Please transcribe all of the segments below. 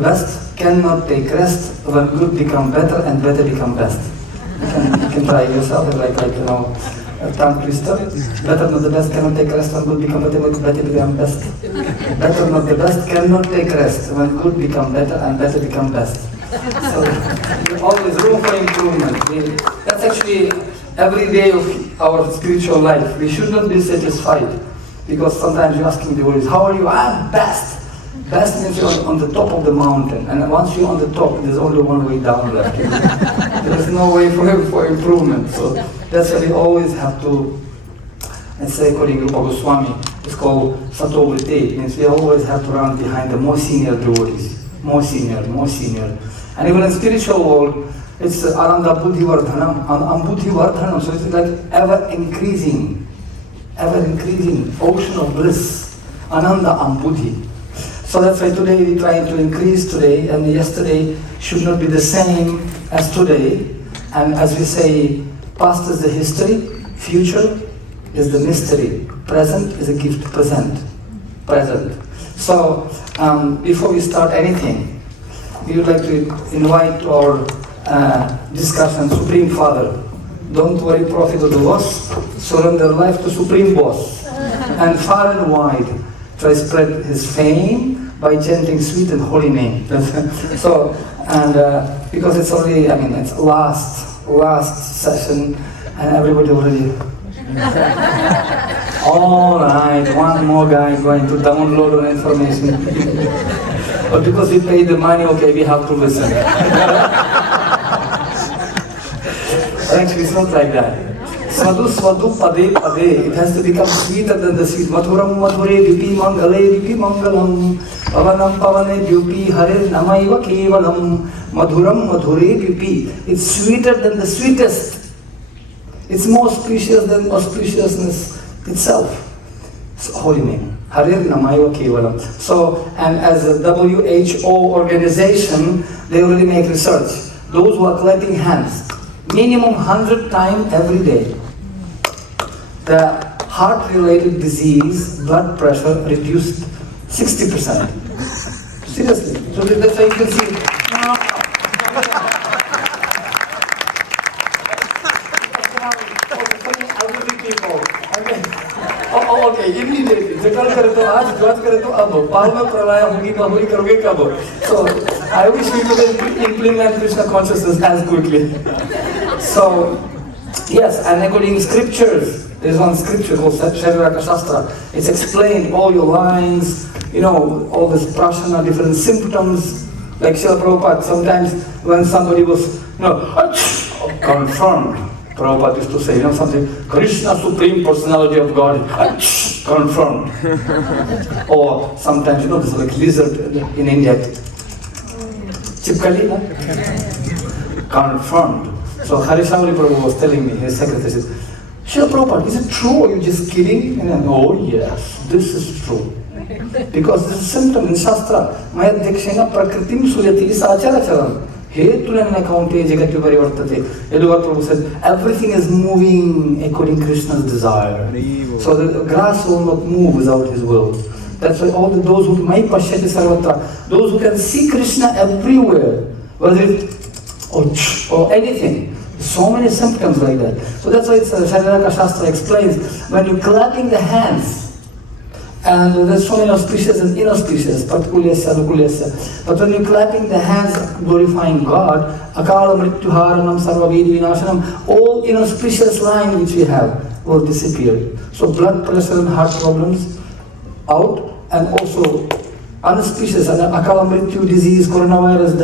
the best cannot take rest when good become better and better become best. You can try yourself, like a tongue twister. Better not the best cannot take rest when good become better, better become best. Better not the best cannot take rest when good become better and better become best. So there's always room for improvement. That's actually every day of our spiritual life. We should not be satisfied, because sometimes you're asking the world, how are you? I'm best. Best means you're on the top of the mountain, and once you're on the top, there's only one way down left. There's no way for improvement. So that's why we always have to, let's say according to Rupa Goswami, it's called Sato Vritti. It means we always have to run behind the more senior devotees. More senior, more senior. And even in spiritual world, it's Ananda Buddhi Vardhanam, Buddhi Vardhanam. So it's like ever increasing ocean of bliss. Ananda Buddhi. So that's why today we're trying to increase today, and yesterday should not be the same as today. And as we say, past is the history, future is the mystery, present is a gift present. So before we start anything, we would like to invite our discussion Supreme Father. Don't worry, Prophet of the Boss, surrender life to Supreme Boss. And far and wide, try spread his fame by chanting sweet and holy name. So, and because it's already, it's last session, and everybody already. All right, one more guy going to download on information. But because we paid the money, okay, we have to listen. Actually, it's not like that. Sadhu svadu pade pade. It has to become sweeter than the sweet. Madhuram madhure vipi mangale vipi mangalam. Pavanam pavane vyupi hare namaiva kevalam. Madhuram madhure vipi. It's sweeter than the sweetest. It's more auspicious than auspiciousness itself. It's a holy name. Hare namaiva kevalam. So, and as a WHO organization, they already make research. Those who are clapping hands, minimum 100 times every day, the heart-related disease, blood pressure reduced 60%. Seriously. So that's why you can see. Elderly people. Okay. Oh, okay. Immediately. So I wish we could implement Krishna consciousness as quickly. So, yes, and according to scriptures, there's one scripture called Shariraka Shastra. It's explained all your lines, all this prashana, different symptoms. Like Srila Prabhupada, sometimes when somebody was, confirmed, Prabhupada used to say, something, Krishna, Supreme Personality of God, confirmed. Or sometimes, there's like lizard in India, Chipkali, confirmed. So Harishamari Prabhu was telling me, his secretary says, Srila Prabhupada, is it true or are you just kidding? And I'm, oh yes, this is true. Because this is a symptom in Shastra. Maya Dikshena Prakritim Suyati Sacharacharam. Hetulan Akaunte Jagati Varivartate. Eduard Prabhu said, everything is moving according to Krishna's desire. So the grass will not move without his will. That's why all those who may Pashyati Sarvatra, those who can see Krishna everywhere, whether it's or anything. So many symptoms like that. So that's why Shariraka Shastra explains, when you're clapping the hands, and there's so many auspicious and inauspicious, Patkulyasya, Anukulyasya. But when you're clapping the hands glorifying God, Akala Mrityuharanam Sarvavedi Vinashanam, all inauspicious lines which we have will disappear. So blood pressure and heart problems out, and also unauspicious and Akala Mrityu disease, coronavirus,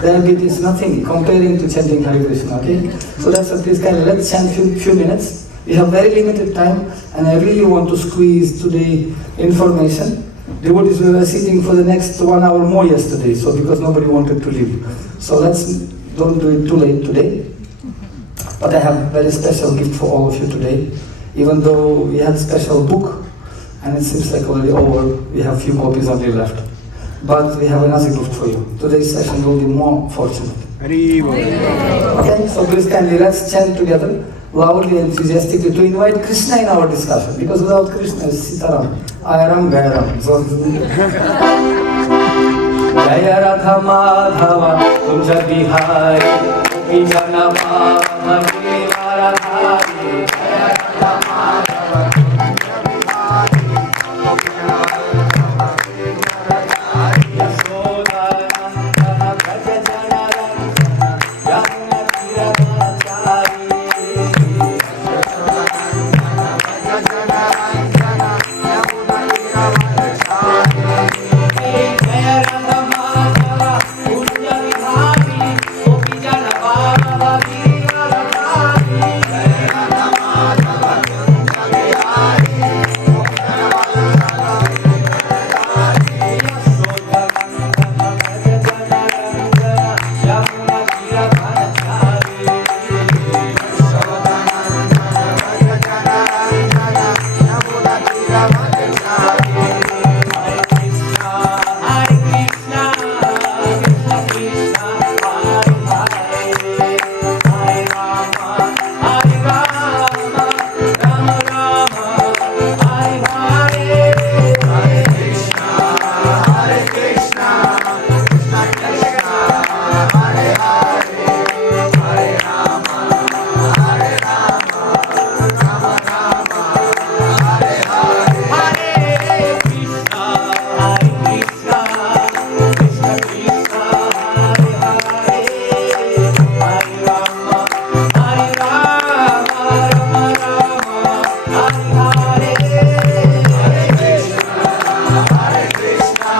diabetes, nothing comparing to chanting Hare Krishna, okay? So that's what please kindly let's chant few minutes. We have very limited time, and I really want to squeeze today information. Devotees were sitting for the next 1 hour more yesterday, so because nobody wanted to leave. So don't do it too late today. But I have a very special gift for all of you today. Even though we had a special book, and it seems like already over, we have few copies only left. But we have another gift for you. Today's session will be more fortunate. Okay, so please kindly let's chant together, loudly and enthusiastically, to invite Krishna in our discussion, because without Krishna is Sitaram, Ayaram, Gairam. So, Jaya Radha Madhava Kunja Bihari Gopi Jana Bhava Deva Radhari Jaya Radha Madhava Kunja Bihari Gopi Jana Bhava Deva Radhari Yashoda Nandana Braja Jana Randana Yamuna Tira Bhachari Yashoda Nandana Braja Jana Randana Yamuna Tira Bhachari Jaya Radha Madhava Kunja Bihari Gopi Jana Bhava Deva Radhari Jaya Radha Madhava Kunja Bihari Gopi Jana Bhava Deva Radhari Yashoda Nandana Braja Jana Randana Yamuna Tira Bhachari Yashoda Nandana Braja Jana Randana Yamuna Tira Bhachari Hare Krishna, Hare Krishna, Krishna Krishna, Hare Hare, Hare Rama, Hare Rama, Rama Rama, Hare Hare, Hare Krishna, Hare Krishna, Krishna Krishna, Hare Hare, Hare Rama, Hare Rama, Rama Rama, Hare Hare, Hare Krishna, Hare Krishna, Krishna Krishna, Hare Hare, Hare Rama, Hare Rama, Rama Rama, Hare Hare, Hare Krishna, Hare Krishna,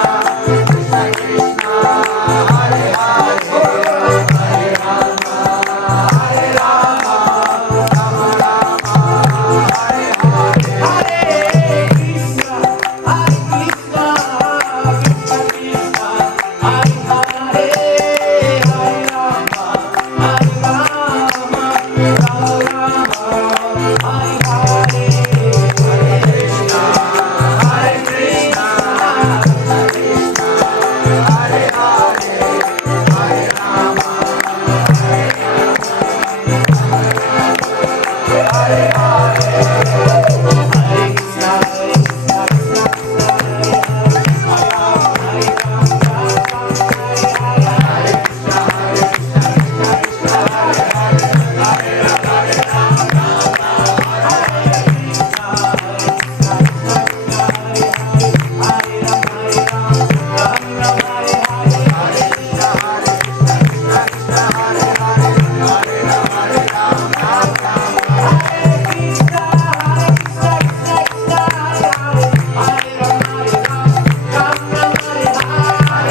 Krishna Krishna, Hare Hare, Hare Rama, Hare Rama, Rama Rama, Hare Hare, Hare Krishna, Hare Krishna, Krishna Krishna, Hare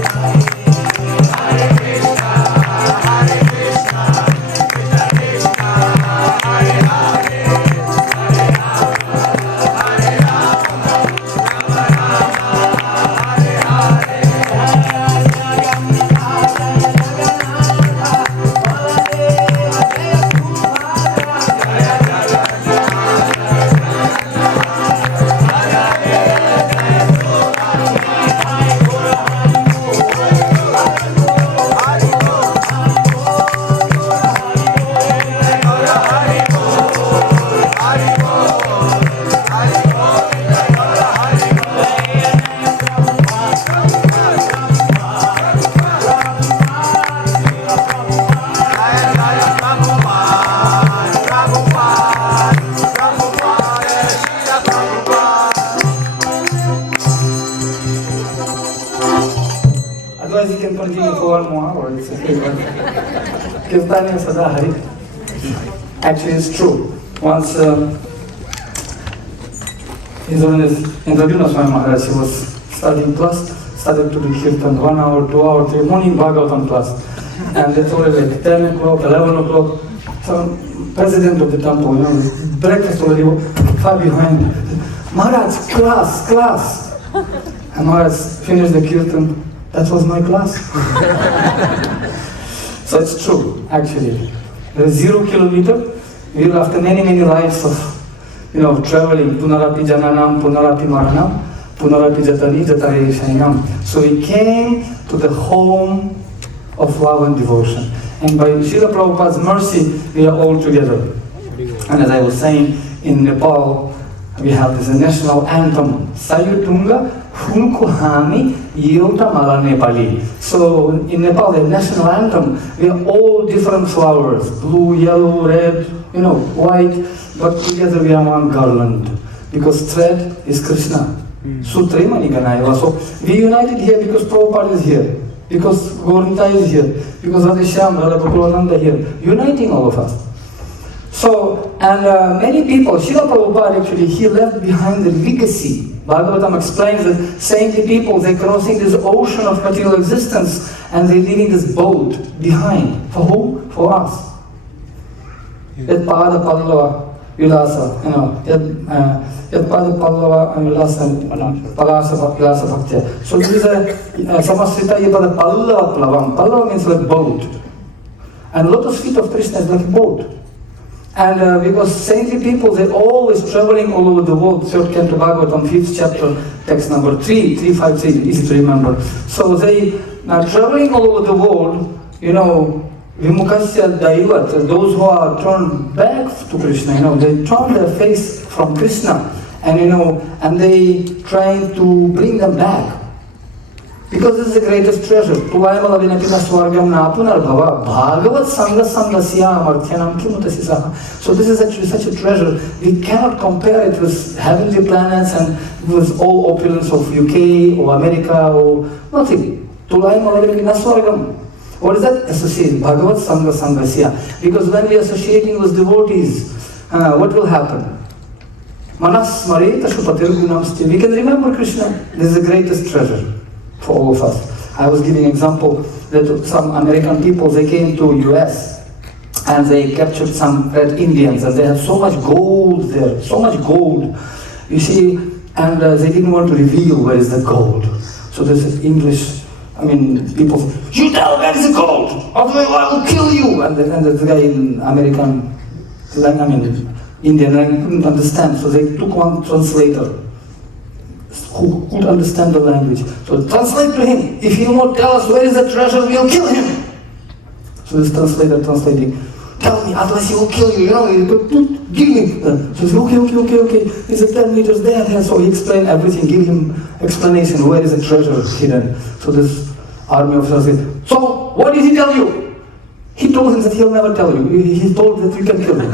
Hare, Hare Rama, Hare Rama, Rama Rama, Hare Hare, Hare Krishna, Hare Krishna, Krishna Krishna, Hare Hare, Hare Rama, Hare Otherwise, you can continue for 1 more hour. It's okay. Kirtanya Sada Hari. Actually, it's true. Once His Holiness Indradina Swami Maharaj, he was studying class, started to do Kirtan 1 hour, 2 hour, 3 morning Bhagavatam class. And it's already like 10 o'clock, 11 o'clock. So, president of the temple, you know, breakfast already far behind. Maharaj, class. And Maharaj finished the Kirtan. That was my class. So it's true, actually. 0 kilometer, after many lives of, traveling, Punarapi Jananam, Punarapi Maranam, Punarapi Jatari Jatare Shainam. So he came to the home of love and devotion. And by Srila Prabhupada's mercy, we are all together. And as I was saying, in Nepal, we have this national anthem, Sayutunga Hunkuhami Yota Mala Nepali. So in Nepal, the national anthem, we are all different flowers, blue, yellow, red, white, but together we are one garland. Because thread is Krishna. Sutra Maniganaya. So we united here because Prabhupada is here, because Gorinda is here, because Radheshyam, Radha Gokulananda here, uniting all of us. So, and many people, Srila Prabhupada actually, he left behind the legacy. Bhagavatam explains that saintly people, they're crossing this ocean of material existence and they're leaving this boat behind. For who? For us. Yat Pada Pallava Vilasa, Yat Pada Pallava Vilasa Palasa Bhaktya. So this is a Samasrita Yapada Pallava Plavam. Pallava means like boat. And lotus feet of Krishna is like a boat. And because saintly people, they're always traveling all over the world. 3rd Canto Bhagavatam, 5th chapter, text number 353, easy to remember. So they are traveling all over the world, Vimukasya Daivat, those who are turned back to Krishna, they turn their face from Krishna, and they trying to bring them back. Because this is the greatest treasure. So this is actually such a treasure. We cannot compare it with heavenly planets and with all opulence of UK or America or nothing. What is that? Associate. Bhagavat Sangha Sangasya. Because when we are associating with devotees, what will happen? Manas Mareta Shupatir Gunamsti. We can remember Krishna. This is the greatest treasure for all of us. I was giving an example that some American people, they came to US and they captured some red Indians and they had so much gold there, so much gold, you see, and they didn't want to reveal where is the gold. So this is English, people say, you tell where is the gold, otherwise I will kill you. And the guy in American, Indian, I couldn't understand, so they took one translator who could understand the language. So translate to him. If he will not tell us where is the treasure, we will kill him. So this translator translating, tell me, otherwise he will kill you, give me. So he said, okay. He said 10 meters there. So he explained everything, give him explanation, where is the treasure hidden. So this army officer said, so what did he tell you? He told him that he'll never tell you. He told that we can kill him.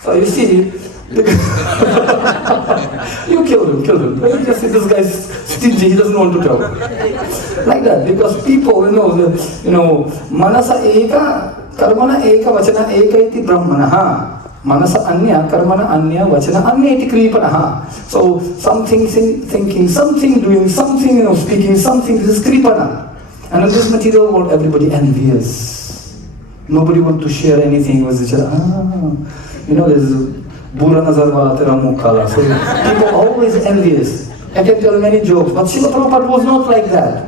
So you see, you killed him. You just see this guy's stingy, he doesn't want to tell. Like that, because people, manasa eka, karmana eka, vachana eka iti brahmanaha. Manasa anya, karmana anya, vachana anya iti kripanaha. So something thinking, something doing, something speaking, something, this is kripana. And in this material world, everybody envious. Nobody wants to share anything with each other. There's Bura nazar wala tera mukh kala. So people are always envious. I can tell many jokes, but Srila Prabhupada was not like that.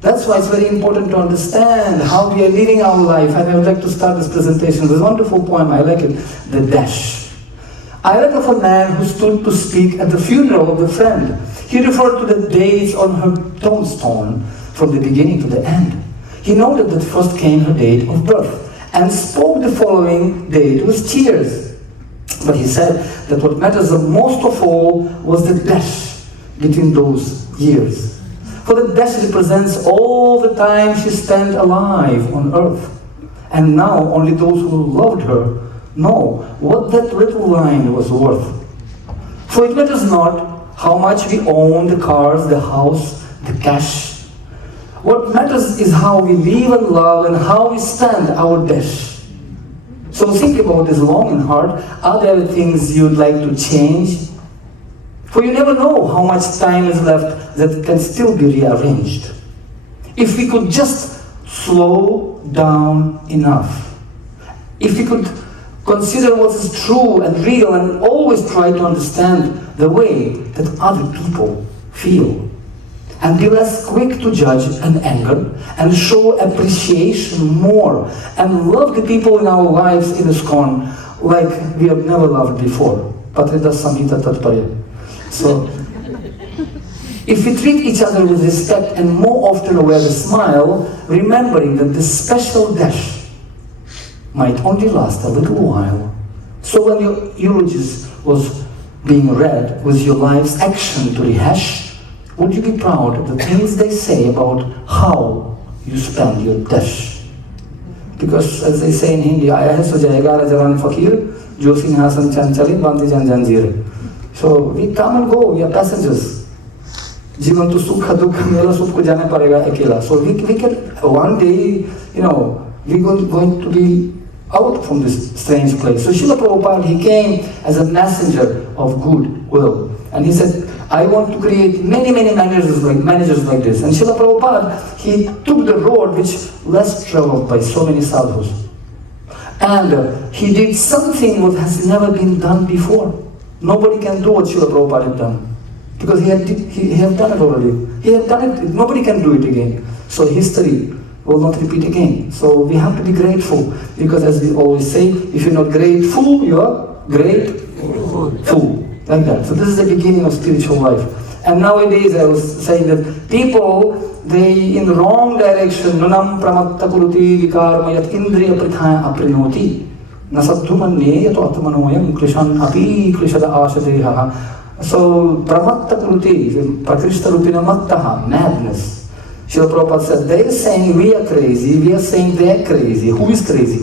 That's why it's very important to understand how we are living our life. And I would like to start this presentation with a wonderful poem. I like it, The Dash. I read of a man who stood to speak at the funeral of a friend. He referred to the dates on her tombstone from the beginning to the end. He noted that first came her date of birth and spoke the following date with tears. But he said that what matters the most of all was the dash between those years. For the dash represents all the time she spent alive on earth. And now only those who loved her know what that little line was worth. For it matters not how much we own, the cars, the house, the cash. What matters is how we live and love and how we spend our dash. So think about this long and hard. Are there things you'd like to change? For you never know how much time is left that can still be rearranged. If we could just slow down enough. If we could consider what is true and real and always try to understand the way that other people feel. And be less quick to judge and anger, and show appreciation more, and love the people in our lives in ISKCON like we have never loved before. Patri Samhita Tatparya. So, if we treat each other with respect and more often wear a smile, remembering that this special dash might only last a little while. So when your eulogies was being read with your life's action to rehash, would you be proud of the things they say about how you spend your dash? Because as they say in Hindi, Aaya hai so jayega rajavan fakir, jo singhasan chanchali bandi jan janjir. So we come and go, we are passengers. जीवन तो सुख दुख मेरा सबको जाने पड़ेगा अकेला. So we can one day, we're going to be out from this strange place. So Srila Prabhupada, he came as a messenger of goodwill, and he said, I want to create many managers like this. And Srila Prabhupada, he took the road which less traveled by so many sadhus, and he did something what has never been done before. Nobody can do what Srila Prabhupada had done. Because he had done it already. He had done it, nobody can do it again. So history will not repeat again. So we have to be grateful. Because as we always say, if you're not grateful, you are grateful. Like that. So this is the beginning of spiritual life. And nowadays I was saying that people, they in the wrong direction, nunam pramatta kuruti vikarmayat indriya prithaya aprinoti. Nasadhumanne yato atmanoyam krishan api krishada ashadeha. So, pramatta kruti, prakrishta rupina mattaha, madness. Srila Prabhupada said, they are saying we are crazy, we are saying they are crazy. Who is crazy?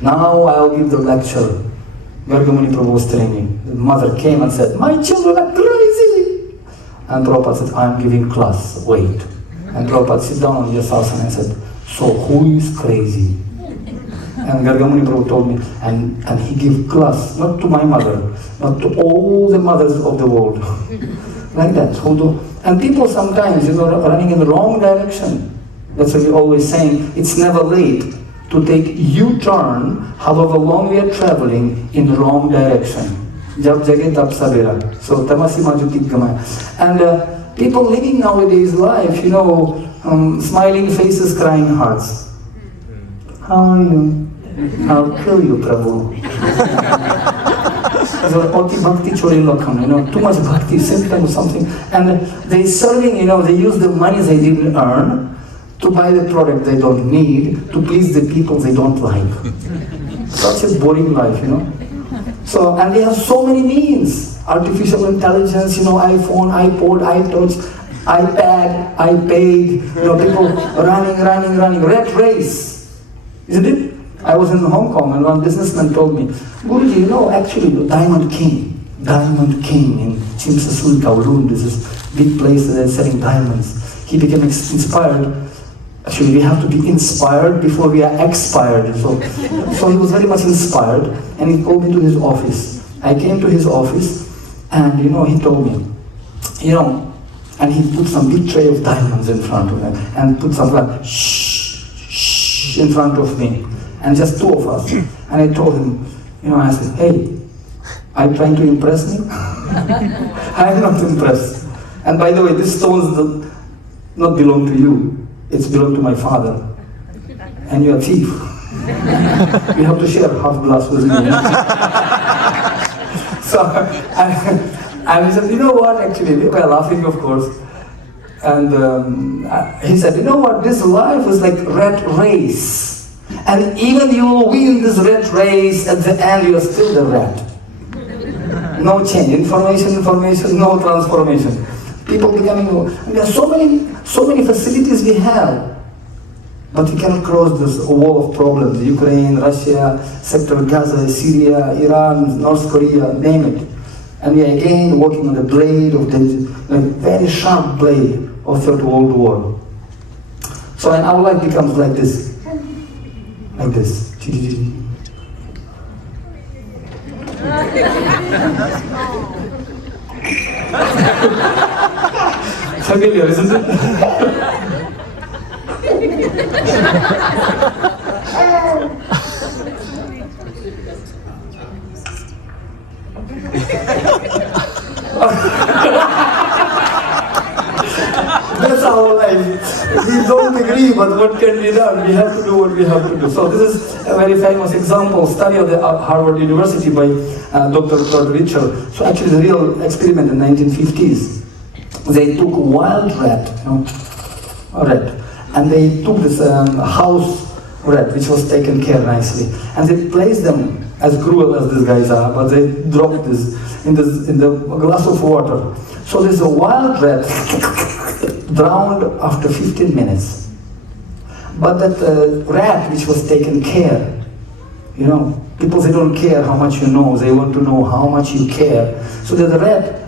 Now I'll give the lecture. Gargamuni Prabhu was telling me. The mother came and said, my children are crazy. And Prabhupada said, I am giving class, wait. And Prabhupada sit down on his house and said, so who is crazy? And Gargamuni Prabhu told me, and he gave class, not to my mother, but to all the mothers of the world. Like that. And people sometimes, running in the wrong direction. That's why we're always saying, it's never late to take U-turn, however long we are traveling, in the wrong direction. Jab jage tab sabera. So, tamasi majutik gamaya. And people living nowadays life, smiling faces, crying hearts. How are you? I'll kill you, Prabhu. So, Oti Bhakti Chori Lokam, too much Bhakti, symptom or something. And they serving, they use the money they didn't earn to buy the product they don't need, to please the people they don't like. Such a boring life, So, and they have so many means. Artificial intelligence, iPhone, iPod, iTouch, iPad, iPad, people running, rat race. Isn't it? I was in Hong Kong and one businessman told me, Guruji, actually the Diamond King in Chimsasui, Kowloon, this is big place that they're selling diamonds. He became inspired. Actually, we have to be inspired before we are expired. So he was very much inspired and he called me to his office. I came to his office and, he told me, and he put some big tray of diamonds in front of me and put some shh in front of me. And just two of us. And I told him, I said, hey, are you trying to impress me? I am not impressed. And by the way, these stones do not belong to you. It's belong to my father. And you're a thief. You have to share half glass with me. So, and he said, you know what, actually, we were laughing, of course. And he said, you know what, this life is like rat race. And even you win this rat race, at the end you are still the rat. No change. Information, no transformation. People becoming, there are so many facilities we have. But we cannot cross this wall of problems. Ukraine, Russia, sector Gaza, Syria, Iran, North Korea, name it. And we are again working on the blade of the very sharp blade of Third World War. So and our life becomes like this. Like this. Familiar, isn't it? That's our life. we don't agree, but what can be done? We have to do what we have to do. So this is a very famous example, study of the Harvard University by Dr. Patri. So actually the real experiment in the 1950s. They took a wild rat, a rat, and they took this house rat, which was taken care nicely, and they placed them, as cruel as these guys are, but they dropped this in the glass of water. So this wild rat drowned after 15 minutes. But that rat which was taken care, people, they don't care how much you know, they want to know how much you care. So that rat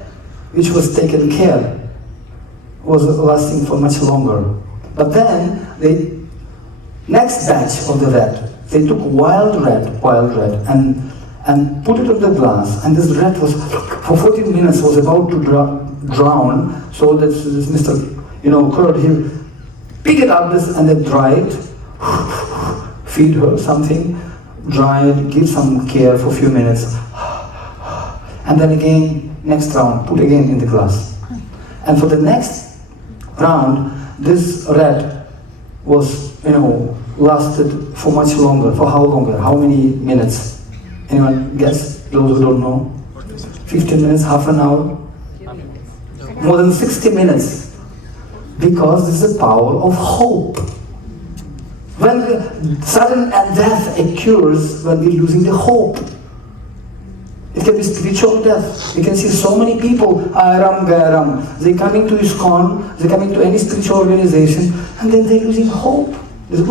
which was taken care was lasting for much longer. But then the next batch of the rat, they took wild rat, and put it on the glass, and this rat was, for 14 minutes, was about to drown. So this Mr. Kurt, he pick it up and then dry it, feed her something, dry it, give some care for a few minutes, and then again, next round, put again in the glass. And for the next round, this rat was, lasted for much longer. For how longer? How many minutes? Anyone guess? Those who don't know? 15 minutes, half an hour? More than 60 minutes. Because this is the power of hope. When the sudden death occurs, when we're losing the hope. It can be spiritual death. You can see so many people, Aram Garam, they coming to ISKCON, they coming to any spiritual organization, and then they're losing hope. There's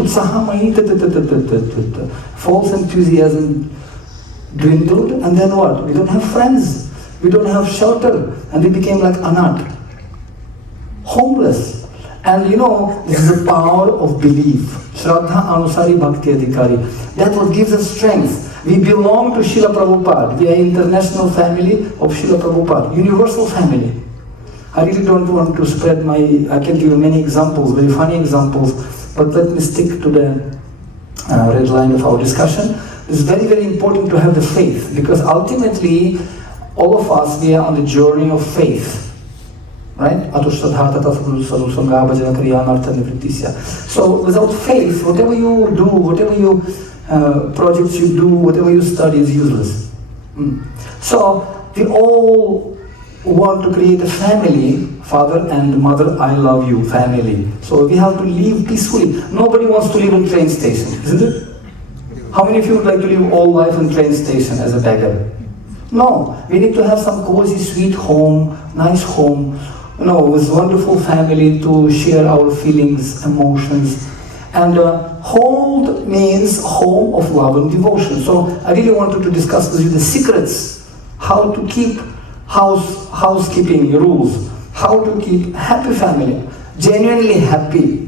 false enthusiasm dwindled, and then what? We don't have friends, we don't have shelter, and we became like Anat, homeless. And this is the power of belief. Shraddha Anusari Bhakti Adhikari. That's what gives us strength. We belong to Srila Prabhupada. We are international family of Srila Prabhupada, universal family. I really don't want to spread I can give you many examples, very funny examples, but let me stick to the red line of our discussion. It's very, very important to have the faith, because ultimately, all of us, we are on the journey of faith. Right? So without faith, whatever you do, whatever projects you do, whatever you study is useless. So we all want to create a family, father and mother, I love you, family. So we have to live peacefully. Nobody wants to live in train station, isn't it? How many of you would like to live all life in train station as a beggar? No, we need to have some cozy, sweet home, nice home, with wonderful family to share our feelings, emotions. And hold means home of love and devotion. So I really wanted to discuss with you the secrets, how to keep housekeeping rules, how to keep happy family, genuinely happy.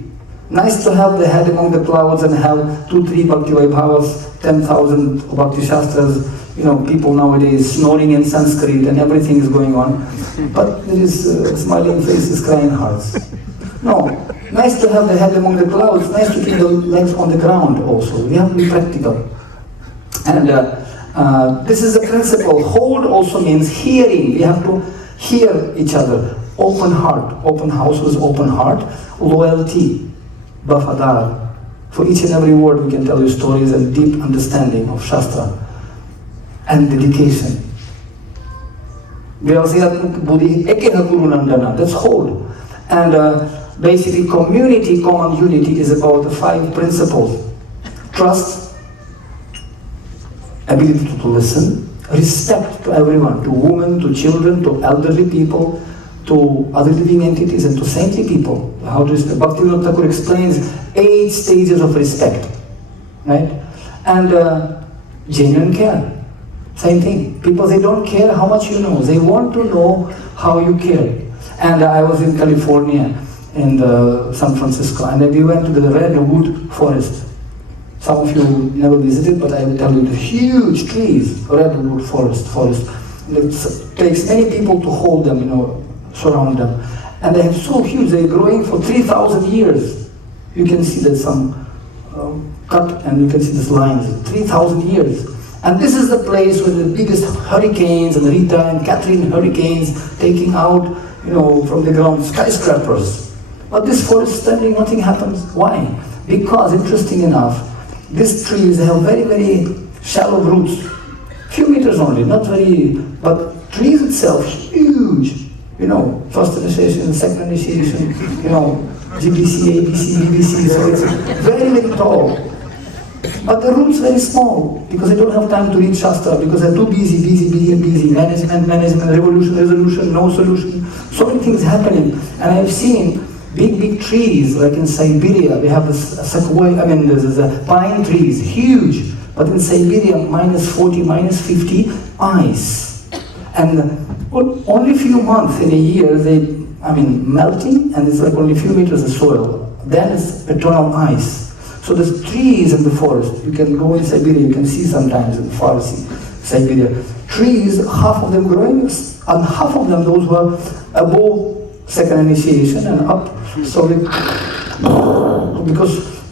Nice to have the head among the clouds and have 2-3 Bhakti Vaibhavas, 10,000 Bhakti Shastras, people nowadays snoring in Sanskrit and everything is going on. But there is smiling faces, crying hearts. No, nice to have the head among the clouds, nice to keep the legs on the ground also. We have to be practical. And this is the principle. Hold also means hearing. We have to hear each other. Open heart. Open house with open heart. Loyalty. Bafadar. For each and every word we can tell you stories and deep understanding of Shastra. And dedication. That's hold. And basically community, common unity is about the 5 principles. Trust, ability to listen, respect to everyone, to women, to children, to elderly people, to other living entities, and to saintly people. How to respect? Bhaktivinoda Thakur explains 8 stages of respect, right? And genuine care. Same thing. People, they don't care how much you know. They want to know how you care. And I was in California, in San Francisco, and then we went to the redwood forest. Some of you never visited, but I will tell you the huge trees, redwood forest. And it takes many people to hold them, surround them. And they're so huge, they're growing for 3,000 years. You can see there's some cut, and you can see these lines, 3,000 years. And this is the place where the biggest hurricanes, and Rita and Catherine hurricanes, taking out, from the ground skyscrapers. But this forest standing, nothing happens. Why? Because, interesting enough, these trees have very, very shallow roots. Few meters only, not very, but trees itself, huge. You know, first initiation, second initiation, you know, GBC, ABC, BBC, so it's very, very tall. But the roots very small, because they don't have time to read Shastra, because they're too busy, management, revolution, resolution, no solution. So many things happening. And I've seen big trees, like in Siberia, we have this sequoia, there's a pine trees, huge. But in Siberia, -40, -50, ice. And only few months in a year, they, melting, and it's like only a few meters of soil. Then it's eternal ice. So there's trees in the forest. You can go in Siberia, you can see sometimes in the forest, Siberia. Trees, half of them growing, and half of them, those who are above second initiation and up. So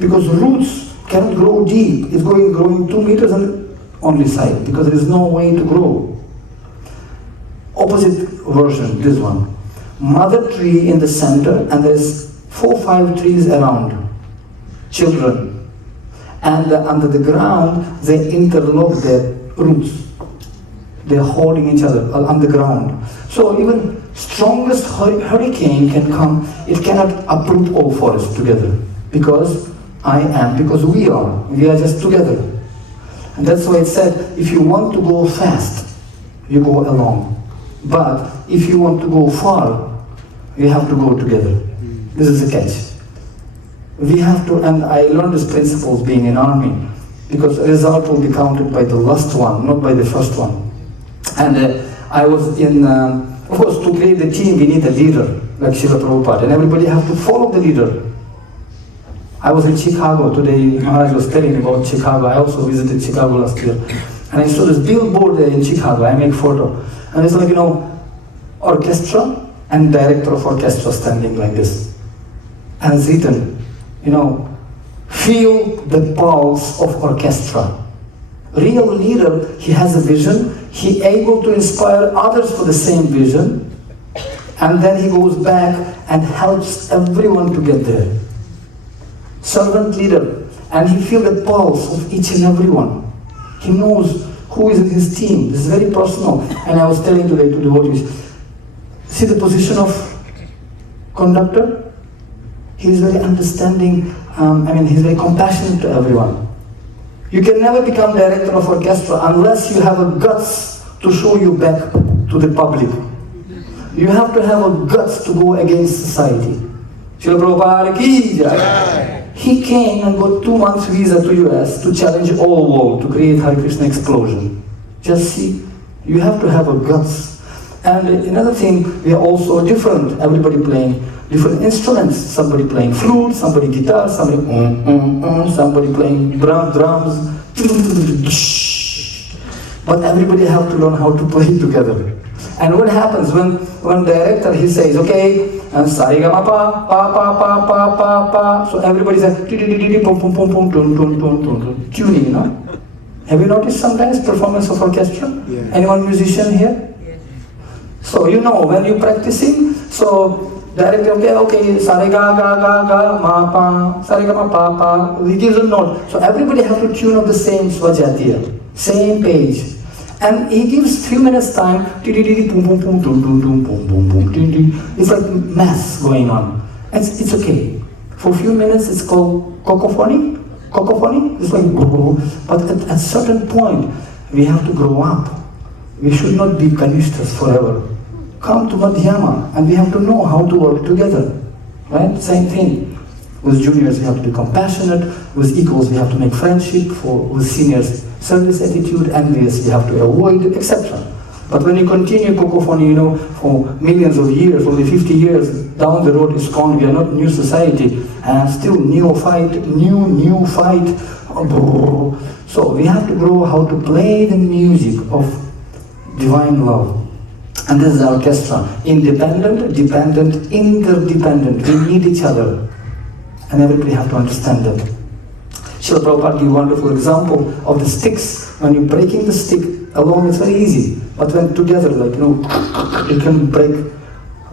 because roots cannot grow deep. It's growing 2 meters on only side, because there is no way to grow. Opposite version, this one. Mother tree in the center, and there's 4 or 5 trees around. Children. And under the ground, they interlock their roots. They're holding each other on the ground. So even strongest hurricane can come, it cannot uproot all forests together. Because we are just together. And that's why it said, if you want to go fast, you go alone. But if you want to go far, you have to go together. This is the catch. We have to, and I learned these principles being in army, because the result will be counted by the last one, not by the first one. And I was in, of course, to create the team, we need a leader, like Srila Prabhupada, and everybody have to follow the leader. I was in Chicago today, Maharaj was telling me about Chicago. I also visited Chicago last year. And I saw this billboard there in Chicago, I make photo. And it's like, orchestra and director of orchestra standing like this. And it's written, feel the pulse of orchestra. Real leader, he has a vision, he able to inspire others for the same vision, and then he goes back and helps everyone to get there. Servant leader, and he feels the pulse of each and every one. He knows who is in his team. This is very personal. And I was telling today to the devotees, see the position of conductor? He is very understanding, he's very compassionate to everyone. You can never become director of orchestra unless you have a guts to show you back to the public. You have to have a guts to go against society. Srila Prabhupada ki jai. He came and got 2 months visa to US to challenge all world to create Hare Krishna explosion. Just see, you have to have a guts. And another thing, we are also different. Everybody playing different instruments. Somebody playing flute, somebody guitar, somebody somebody playing drums. But everybody have to learn how to play together. And what happens when director, he says, okay, and sarigama pa, pa, pa, pa, pa, pa, pa. So everybody says, pum, pum, pum, pum, tun, tun, tun, tun, tun. Tuning, Have you noticed sometimes performance of orchestra? Yeah. Anyone musician here? Yes. So when you're practicing, so director, okay, sariga, ga, ga, ga, ma, pa, sarigama, pa, pa. He gives a note. So everybody have to tune up the same swajatiya, same page. And he gives few minutes time, it's like mass going on. It's okay. For a few minutes it's called cacophony. It's like, but at a certain point we have to grow up. We should not be kanishtas forever. Come to Madhyama, and we have to know how to work together. Right? Same thing. With juniors we have to be compassionate, with equals we have to make friendship, with seniors service attitude, envious we have to avoid, etc. But when you continue cacophony, for millions of years, only 50 years down the road is gone, we are not new society, and still new fight. So we have to grow how to play the music of divine love. And this is our orchestra. Independent, dependent, interdependent. We need each other. And everybody have to understand that. Srila Prabhupada gave a wonderful example of the sticks. When you're breaking the stick alone, it's very easy. But when together, you can break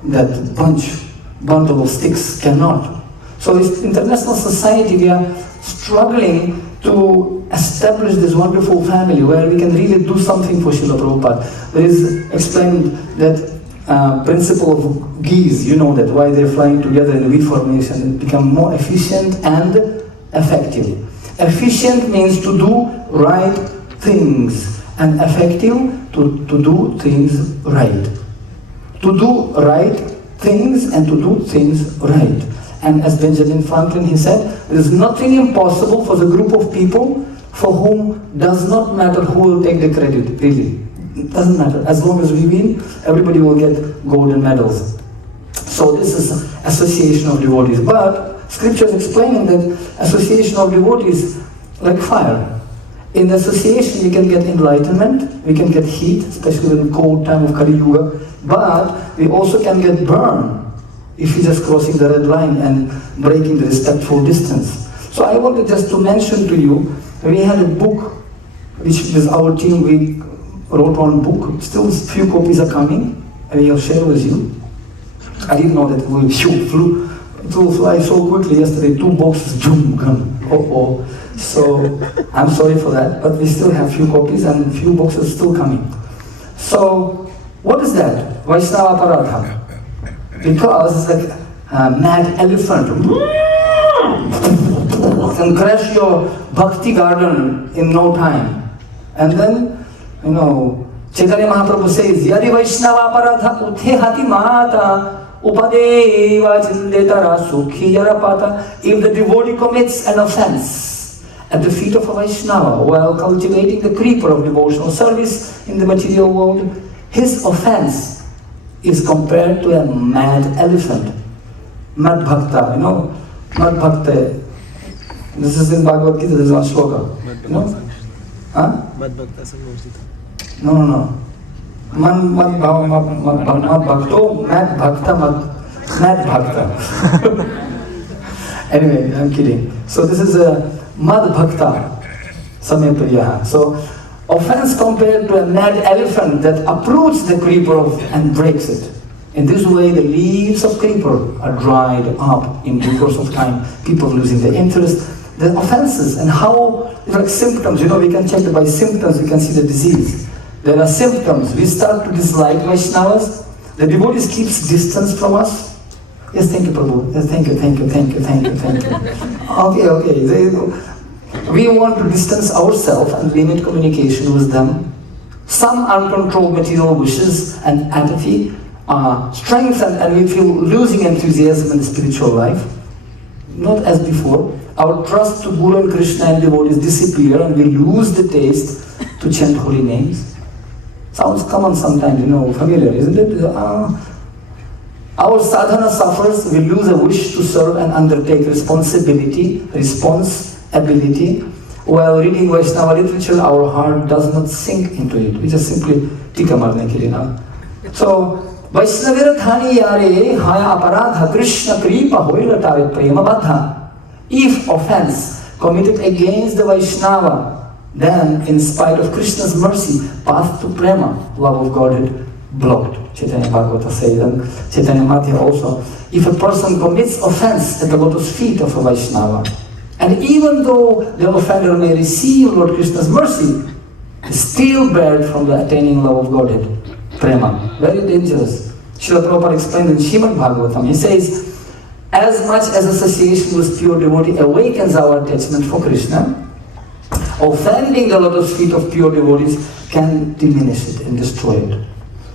that bunch bundle of sticks cannot. So this international society, we are struggling to establish this wonderful family where we can really do something for Srila Prabhupada. There is explained that principle of geese, you know that, why they're flying together in V formation and become more efficient and effective. Efficient means to do right things, and effective to do things right. To do right things and to do things right. And as Benjamin Franklin, he said, there is nothing impossible for the group of people for whom does not matter who will take the credit, really. It doesn't matter. As long as we win, everybody will get golden medals. So this is association of devotees. But scripture is explaining that association of devotees like fire. In association we can get enlightenment, we can get heat, especially in the cold time of Kali Yuga, but we also can get burn if we're just crossing the red line and breaking the respectful distance. So I wanted just to mention to you, we had a book, which with our team we wrote one book, still few copies are coming, and we'll share with you. I didn't know that it will fly so quickly yesterday, 2 boxes, boom, gone. So I'm sorry for that, but we still have few copies and few boxes still coming. So what is that? Vaishnava Paradha. Because it's like a mad elephant can crash your bhakti garden in no time. And then, you know, Chaitanya Mahaprabhu says, Yadi Vaishnava Paradha Uthe Hati Mata Upadeva Chindetara Sukhi Yarapata. If the devotee commits an offense at the feet of a Vaishnava while cultivating the creeper of devotional service in the material world, his offense is compared to a mad elephant. Mad Bhakta, you know, Mad Bhakta. This is in Bhagavad Gita, there's one shloka. You know? Huh? Mad Bhakta Samosita. No. Mad Bhakto, Mad Bhakta, Mad Bhakta. Anyway, I'm kidding. So this is a Mad Bhakta, Samepriya. So offense compared to a mad elephant that uproots the creeper and breaks it. In this way, the leaves of creeper are dried up in due course of time, people losing their interest. The offenses and how, like symptoms, you know, we can check it by symptoms, we can see the disease. There are symptoms. We start to dislike Vaishnavas. The devotees keeps distance from us. Yes, thank you, Prabhu. Yes, thank you. Okay. We want to distance ourselves and limit communication with them. Some uncontrolled material wishes and apathy are strengthened and we feel losing enthusiasm in the spiritual life. Not as before. Our trust to Guru and Krishna and devotees disappear and we lose the taste to chant holy names. Sounds common sometimes, you know, familiar, isn't it? Our sadhana suffers, we lose a wish to serve and undertake responsibility. While reading Vaishnava literature, our heart does not sink into it. We just simply tika marne ke liye na. So, Vaishnavira dhani yare haya aparadha Krishna kripa hoila tare prema badha. If offense committed against the Vaishnava, then in spite of Krishna's mercy, path to prema, love of Godhead, blocked. Chaitanya Bhagavata says, and Chaitanya Madhya also. If a person commits offense at the lotus feet of a Vaishnava, and even though the offender may receive Lord Krishna's mercy, is still barred from the attaining love of Godhead, prema. Very dangerous. Srila Prabhupada explained in Srimad Bhagavatam, he says, as much as association with pure devotee awakens our attachment for Krishna, offending the lotus feet of pure devotees can diminish it and destroy it.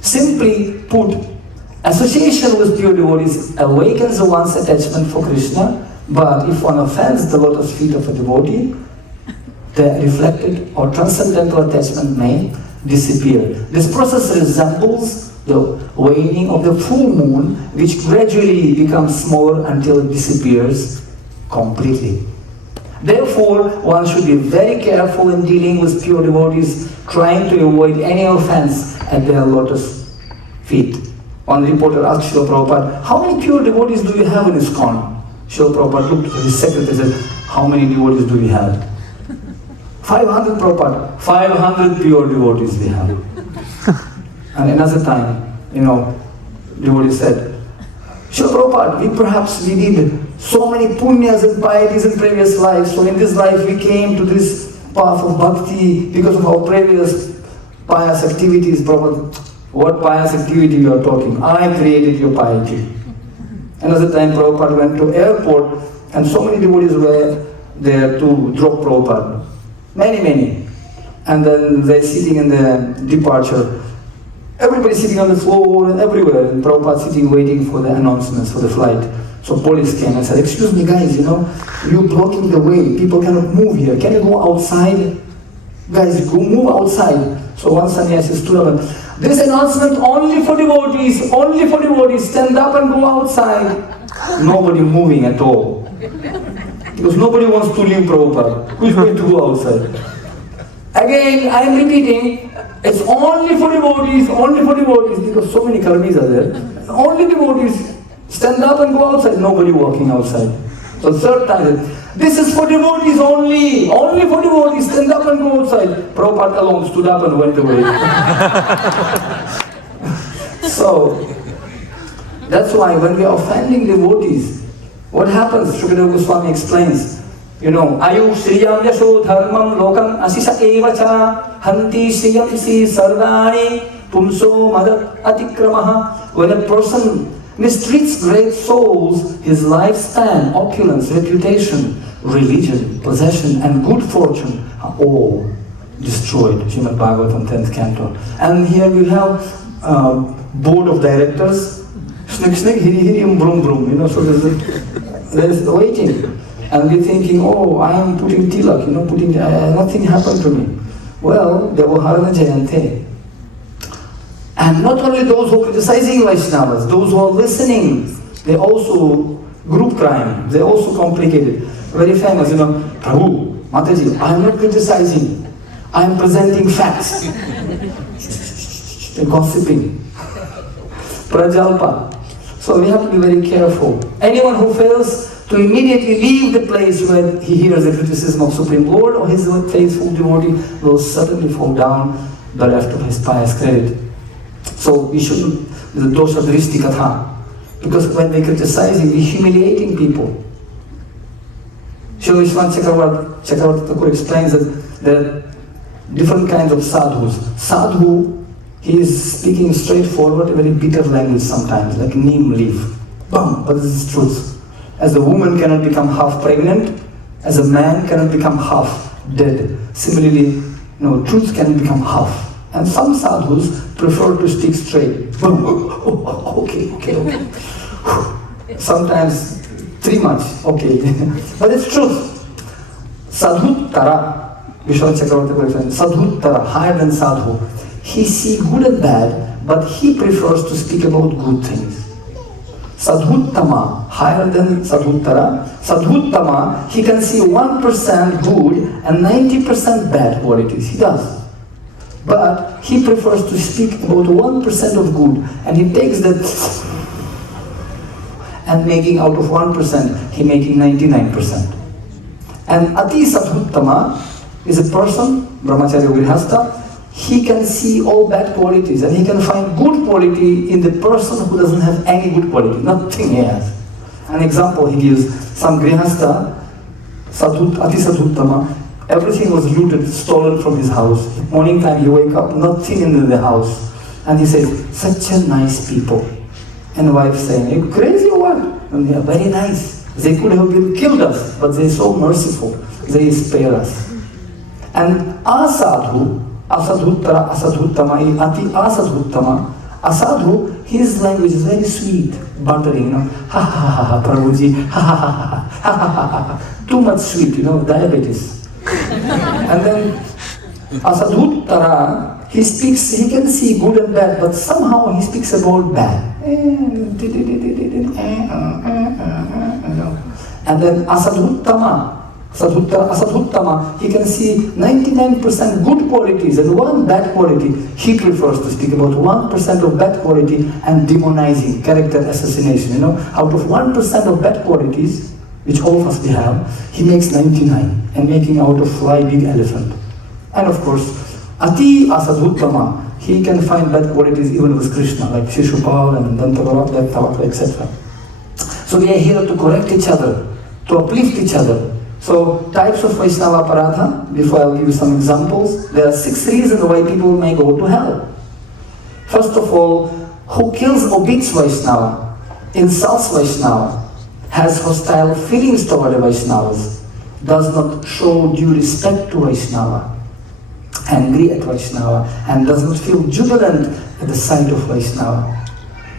Simply put, association with pure devotees awakens one's attachment for Krishna, but if one offends the lotus feet of a devotee, the reflected or transcendental attachment may disappear. This process resembles the waning of the full moon, which gradually becomes smaller until it disappears completely. Therefore, one should be very careful in dealing with pure devotees, trying to avoid any offense at their lotus feet. One reporter asked Srila Prabhupada, how many pure devotees do you have in ISKCON? Srila Prabhupada looked at his secretary and said, how many devotees do we have? 500, Prabhupada. 500 pure devotees we have. And another time, you know, devotee said, Srila Prabhupada, we did so many punyas and pieties in previous lives. So in this life we came to this path of bhakti because of our previous pious activities. Prabhupada, what pious activity you are talking? I created your piety. Another time Prabhupada went to airport and so many devotees were there to drop Prabhupada. Many. And then they're sitting in the departure. Everybody sitting on the floor and everywhere. And Prabhupada sitting waiting for the announcements for the flight. So police came and said, excuse me guys, you're blocking the way. People cannot move here. Can you go outside? Guys, go move outside. So one sannyasi stood up and, this announcement only for devotees, stand up and go outside. Nobody moving at all. Because nobody wants to leave Prabhupada. Who's going to go outside? Again, I am repeating, it's only for devotees, because so many karmis are there. Only devotees, stand up and go outside. Nobody walking outside. So third time, this is for devotees only for devotees, stand up and go outside. Prabhupada alone stood up and went away. So, that's why when we are offending devotees, what happens? Shukadeva Goswami explains, Ayu Shriyam Yasho Dharmam Lokam Asisa Evacha Hanti Shriyam Si Sarvani Pumso Madat Atikramaha. When a person mistreats great souls, his lifespan, opulence, reputation, religion, possession, and good fortune are all destroyed. Srimad Bhagavatam 10th canto. And here we have board of directors. Snik snik, hiri hiri, brum brum. So there's waiting. And we're thinking, I am putting tilak, nothing happened to me. Well, there were Harana Jayante. And not only those who are criticizing Vaishnavas, those who are listening, they also group crime, they also complicated. Very famous, Prabhu, Mataji, I am not criticizing, I am presenting facts. They're gossiping. Prajalpa. So we have to be very careful. Anyone who fails to immediately leave the place where he hears the criticism of Supreme Lord or his faithful devotee will certainly fall down bereft of his pious credit. So we shouldn't, the dosha drishti katha, because when we're criticizing, we're humiliating people. Srila Vishwanath Chakravarti Thakur explains that there are different kinds of sadhus. Sadhu, he is speaking straightforward, a very bitter language sometimes, like neem leaf. Bam, but this is truth. As a woman cannot become half pregnant, as a man cannot become half dead. Similarly, truth can become half. And some sadhus prefer to stick straight. Okay. Sometimes 3 months, okay. But it's truth. Sadhuttara, Vishwanath Chakravarti, Sadhuttara, higher than sadhu. He sees good and bad, but he prefers to speak about good things. Sadhuttama, higher than Sadhuttara. Sadhuttama, he can see 1% good and 90% bad qualities. He does. But he prefers to speak about 1% of good, and he takes that and making out of 1%, he making 99%. And Ati Sadhuttama is a person, Brahmacharya Grihastha, he can see all bad qualities and he can find good quality in the person who doesn't have any good quality, nothing he has. An example he gives, some Grihastha, Ati Sadhuttama, everything was looted, stolen from his house. Morning time he wake up, nothing in the house. And he says, such a nice people. And wife saying, are you crazy or what? And they are very nice. They could have been killed us, but they are so merciful. They spare us. And Asadhu, Asadhuttara, Asadhuttama, Ati Asadhuttama, Asadhu, his language is very sweet, buttering, ha ha ha ha, Prabhuji, ha ha ha ha, ha ha ha ha, too much sweet, diabetes. And then Asadhuttara, he can see good and bad, but somehow he speaks about bad. And then Asadhuttama, Asadhuttama, he can see 99% good qualities and 1 bad quality. He prefers to speak about 1% of bad quality and demonizing, character assassination. Out of 1% of bad qualities, which all of us we have, he makes 99 and making out of fly big elephant. And of course, Ati Asadhuttama, he can find bad qualities even with Krishna, like Shishupal and Dantavara, etc. So we are here to correct each other, to uplift each other. So types of Vaishnava aparadha, before I'll give you some examples, there are 6 reasons why people may go to hell. First of all, who kills or beats Vaishnava, insults Vaishnava, has hostile feelings toward the Vaishnavas, does not show due respect to Vaishnava, angry at Vaishnava, and does not feel jubilant at the sight of Vaishnava.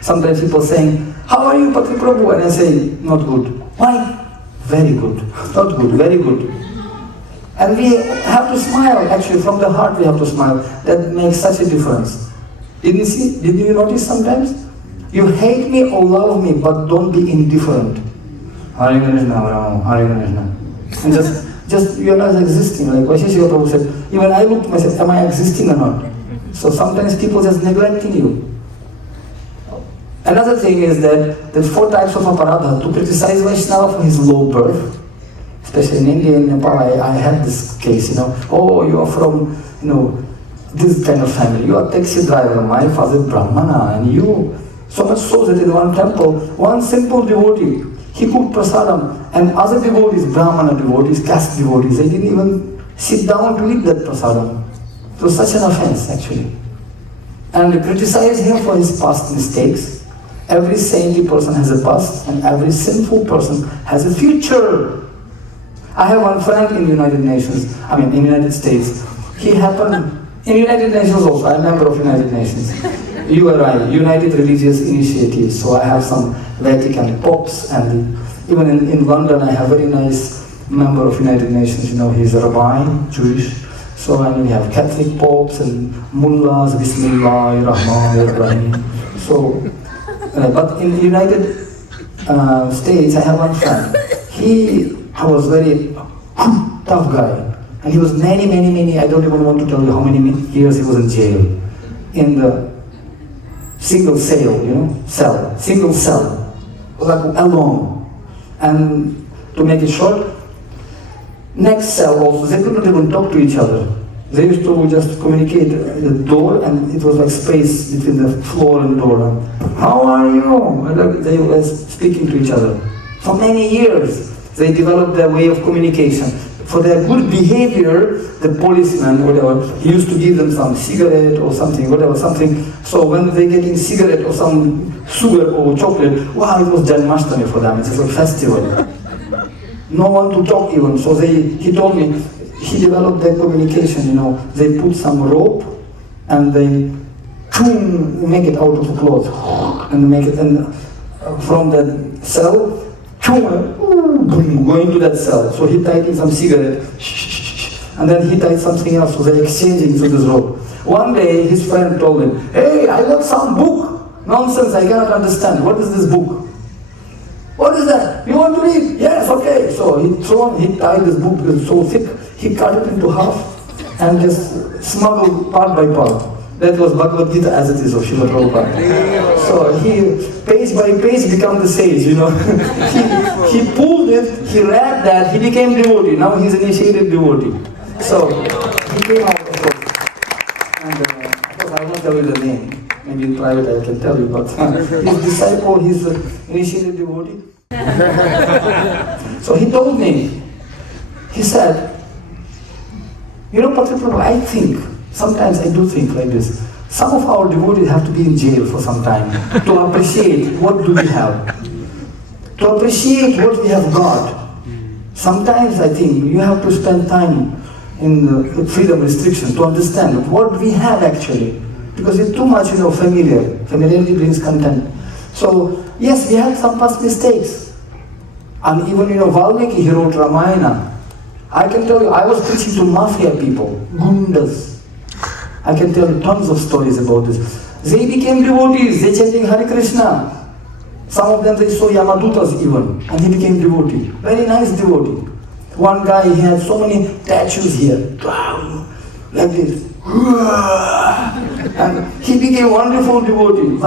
Sometimes people saying, how are you, Patri Prabhu? And I say, not good. Why? Very good. Not good, very good. And we have to smile, actually, from the heart we have to smile. That makes such a difference. Didn't you notice sometimes? You hate me or love me, but don't be indifferent. Hare Krishna, Hare Krishna. And just you're not existing. Like Vaisheshika Prabhu said, even I looked myself, am I existing or not? So sometimes people just neglecting you. Another thing is that there's 4 types of aparadha. To criticize Vaishnava for his low birth, especially in India and Nepal, I had this case, oh, you are from, this kind of family. You are taxi driver, my father is Brahmana, and you, so much so that in one temple, one simple devotee, he cooked prasadam, and other devotees, Brahmana devotees, caste devotees, they didn't even sit down to eat that prasadam. It was such an offense, actually. And criticize him for his past mistakes. Every saintly person has a past, and every sinful person has a future. I have one friend in the in United States. He happened, in United Nations also, I'm a member of United Nations. URI, United Religious Initiatives. So I have some Vatican popes, and even in London I have a very nice member of United Nations. He's a rabbi, Jewish. So we have Catholic popes and mullahs, Bismillah, Rahman, Rahim. So, but in the United States I have one friend. He was very tough guy. And he was many, I don't even want to tell you how many years he was in jail. In the single cell, single cell, like alone. And to make it short, next cell also, they couldn't even talk to each other. They used to just communicate the door, and it was like space between the floor and door. How are you? And they were speaking to each other. For many years, they developed their way of communication. For their good behavior, the policeman, whatever, he used to give them some cigarette or something, something. So when they getting cigarette or some sugar or chocolate, wow, it was Janmashtami for them. It's a festival. No one to talk even. So he told me, he developed their communication. They put some rope and they make it out of the cloth and make it, and from the cell. Going to that cell. So he tied in some cigarette, and then he tied something else, so they're exchanging through this rope. One day his friend told him, hey, I got some book. Nonsense, I cannot understand. What is this book? What is that? You want to read? Yes, okay. So he tied this book, it's so thick, he cut it into half and just smuggled part by part. That was Bhagavad Gita as it is of Srila Prabhupada. So he, page by page, became the sage, he pulled it, he read that, he became devotee. Now he's initiated devotee. So he came out of course. And of course I won't tell you the name. Maybe in private I can tell you, but his disciple, he's initiated devotee. So he told me, he said, Patri Prabhu, I think, sometimes I do think like this. Some of our devotees have to be in jail for some time to appreciate what do we have. To appreciate what we have got. Sometimes I think you have to spend time in freedom restriction to understand what we have actually. Because it's too much, familiar. Familiarity brings content. So, yes, we had some past mistakes. And even, Valmiki, he wrote Ramayana. I can tell you, I was preaching to mafia people, gundas. I can tell you tons of stories about this. They became devotees, they chanting Hare Krishna. Some of them, they saw Yamadutas even, and he became devotee. Very nice devotee. One guy, he had so many tattoos here, like this. And he became wonderful devotee.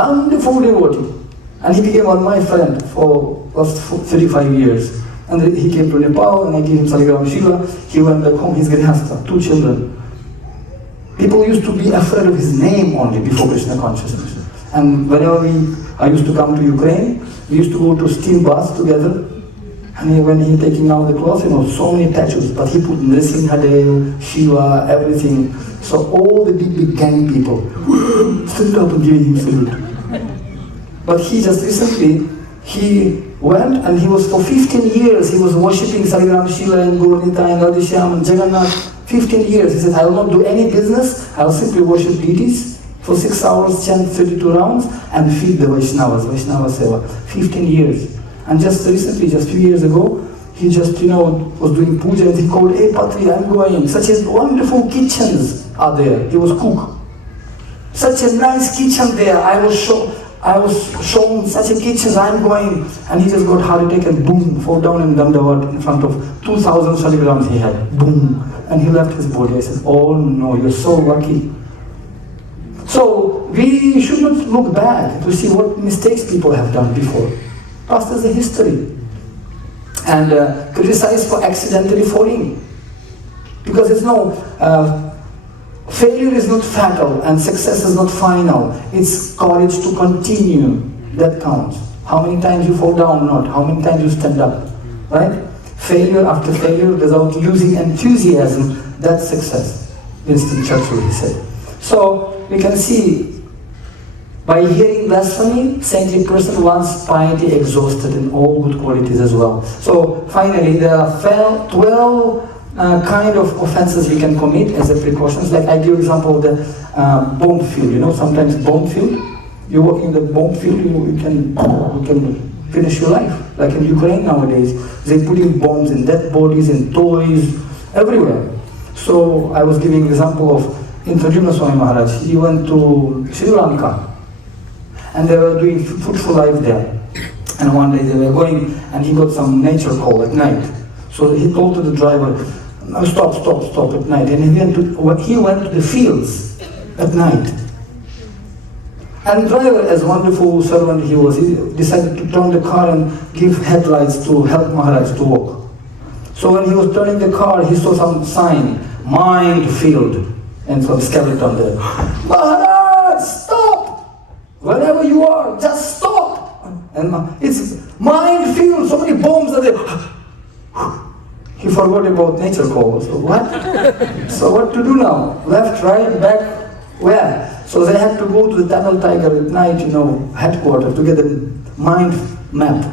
And he became one of my friend for 35 years. And he came to Nepal, and I gave him Saligram Shiva. He went back home, he's Grihastha, 2 children. People used to be afraid of his name only before Krishna consciousness. And whenever I used to come to Ukraine, we used to go to steam baths together. And when he taking out the clothes, so many tattoos. But he put Nrsimhadev, Shiva, everything. So all the big gang people stood up and gave him salute. But he just recently, he went and he was for 15 years, he was worshipping Sarigram Shiva and Gaurita and Radhishyam and Jagannath. 15 years. He said, I will not do any business, I will simply worship deities for 6 hours, chant 32 rounds, and feed the Vaishnavas, Vaishnava Seva. 15 years. And just recently, just a few years ago, he just, was doing puja and he called, hey Patri, I'm going. Such a wonderful kitchens are there. He was cook. Such a nice kitchen there. I was shown such a kitchen, I'm going. And he just got heart attack and boom, fall down in Vrindavan in front of 2,000 shaligrams he had. Boom. And he left his body. I said, oh no, you're so lucky. So we should not look back to see what mistakes people have done before. Past is a history. And criticize for accidentally falling. Because it's failure is not fatal and success is not final. It's courage to continue. That counts. How many times you fall down, not. How many times you stand up. Right? Failure after failure without losing enthusiasm, that's success. Winston Churchill, he said. So we can see by hearing blasphemy, saintly person wants piety exhausted in all good qualities as well. So finally, there are 12 kind of offenses we can commit as a precautions. Like I give example of the bomb field. Sometimes bomb field, you work in the bomb field, you can finish your life. Like in Ukraine nowadays, they're putting bombs in dead bodies, in toys, everywhere. So I was giving example of Indradyumna Swami Maharaj. He went to Sri Lanka and they were doing Food for Life there. And one day they were going and he got some nature call at night. So he told to the driver, no, stop at night. And he went to the fields at night. And driver, as wonderful servant he was, he decided to turn the car and give headlights to help Maharaj to walk. So when he was turning the car, he saw some sign, minefield, and some skeleton there. Maharaj, stop! Wherever you are, just stop! And it's minefield, so many bombs are there. He forgot about nature call. So what? So what to do now? Left, right, back, where? So they had to go to the Tamil Tiger at night, headquarters to get a mind map.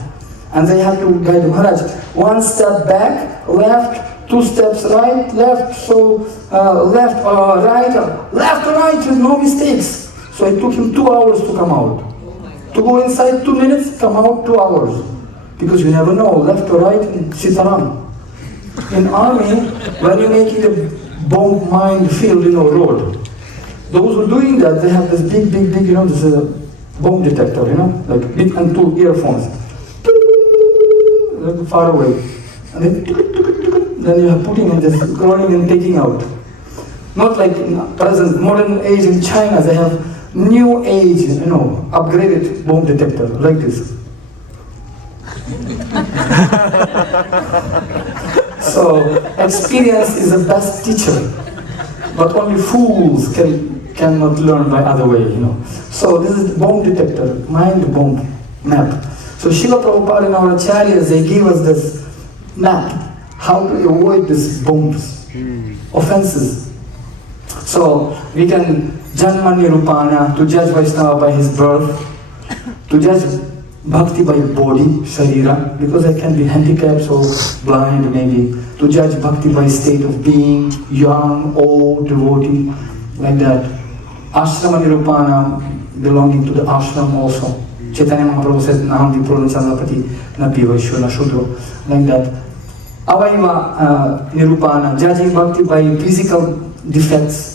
And they had to guide Maharaj. 1 step back, left, 2 steps right, left, so left, right, with no mistakes. So it took him 2 hours to come out. To go inside 2 minutes, come out 2 hours. Because you never know, left or right, and Sitaram. In army, when you're making the bomb mine field, road, those who are doing that, they have this big, this bomb detector, like big and 2 earphones. Like far away. And then you have putting and just rolling and taking out. Not like in present modern age in China, they have new age, upgraded bomb detector, like this. So experience is the best teacher, but only fools cannot learn by other way, So this is the bomb detector, mind bomb map. So Srila Prabhupada and our acharyas, they gave us this map, how to avoid these bombs, offenses. So we can Janma Nirupana, to judge Vaishnava by his birth, to judge Bhakti by body, Sharira, because I can be handicapped or blind maybe, to judge Bhakti by state of being, young, old, devotee, like that. Ashrama Nirupana, belonging to the ashram also. Chaitanya Mahaprabhu says, Naham Vipro Chandapati, Napi Vaishyo Nashudro, like that. Avaiva Nirupana, judging Bhakti by physical defects,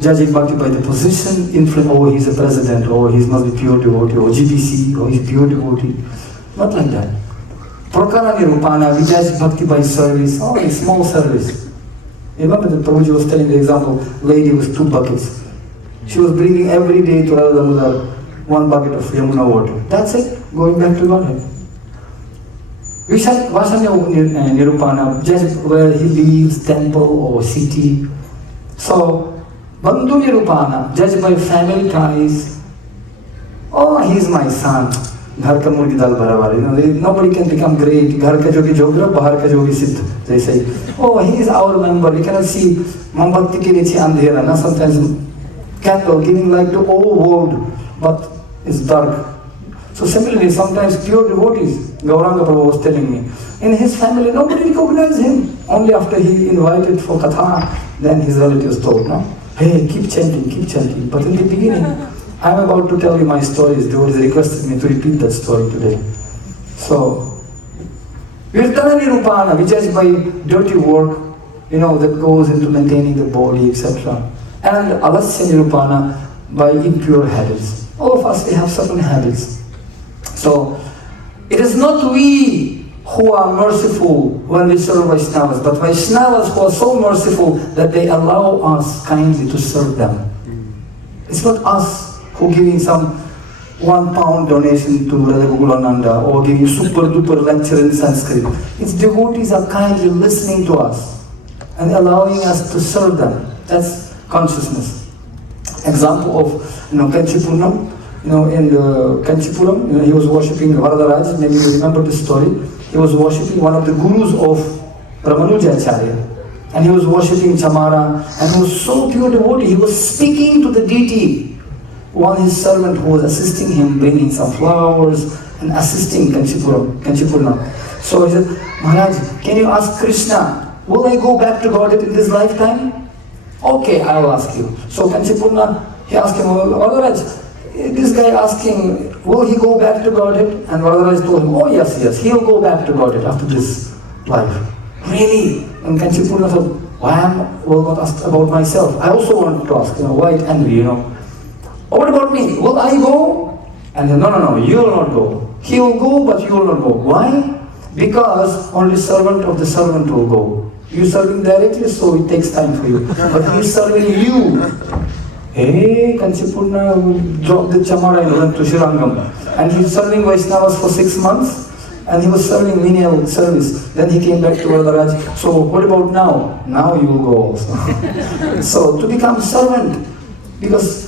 judging Bhakti by the position, influence, he's a president, or he must be pure devotee, or GPC, or he's pure devotee. Not like that. Prakara Nirupana, we judge Bhakti by service, a small service. Remember that Prabhuji was telling the example, lady with 2 buckets. She was bringing every day to Radha Damodar 1 bucket of Yamuna water. That's it, going back to Godhead. Vasanya Nirupana, judge where he lives, temple or city. So, Bandhu Nirupana, judged by family ties, oh, he's my son. Ghar ka murgi dal barabar. Nobody can become great. Ghar ka jogi jogra, bahar ka jogi siddh. They say, oh, he is our member. You cannot see Mombatti ke niche andhera. Na sometimes candle giving light to all world, but it's dark. So similarly, sometimes pure devotees, Gauranga Prabhu was telling me, in his family nobody recognized him. Only after he invited for katha, then his relatives told, no? Hey, keep chanting, keep chanting. But in the beginning, I'm about to tell you my stories. Devotees requested me to repeat that story today. So, Virtana Nirupana, which is by dirty work, that goes into maintaining the body, etc. And Alasya Nirupana by impure habits. All of us, we have certain habits. So, it is not we who are merciful when we serve Vaishnavas, but Vaishnavas who are so merciful that they allow us kindly to serve them. It's not us who giving some £1 donation to Radha Gokulananda or giving super duper lecture in Sanskrit. It's devotees are kindly listening to us and allowing us to serve them. That's consciousness. Example of Kanchipurnam. In Kanchipuram, he was worshipping Varadaraj. Maybe you remember this story. He was worshipping one of the gurus of Ramanujacharya. And he was worshipping Chamara. And he was so pure devotee. He was speaking to the deity. One his servant who was assisting him, bringing some flowers and assisting Kanchipurna. So he said, Maharaj, can you ask Krishna, will I go back to Godhead in this lifetime? Okay, I will ask you. So Kanchipurna, he asked him, Varadaraj, this guy asking, will he go back to Godhead? And Varadaraj told him, oh yes, he'll go back to Godhead after this life. Really? And Kanchipurna said, why am I will not ask about myself? I also want to ask, why it angry, What about me? Will I go? And then, no, you will not go. He will go, but you will not go. Why? Because only servant of the servant will go. You serve him directly, so it takes time for you. But he is serving you. Hey, Kanchipurna dropped the Chamara and went to Shirangam. And he was serving Vaishnavas for 6 months. And he was serving menial service. Then he came back to Varadaraj. So what about now? Now you will go also. So to become servant, because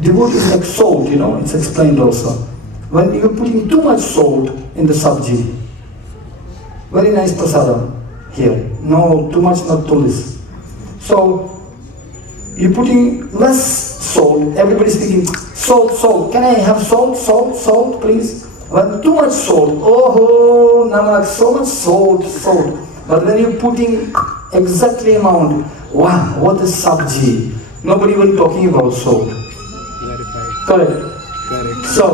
devotee is like salt, it's explained also. When you're putting too much salt in the sabji, very nice prasadam here. No, too much, not too less. So, you're putting less salt, everybody's speaking, salt, can I have salt, please? When too much salt, oh, namak, so much salt. But when you're putting exactly amount, wow, what is sabji? Nobody even talking about salt. Correct. So,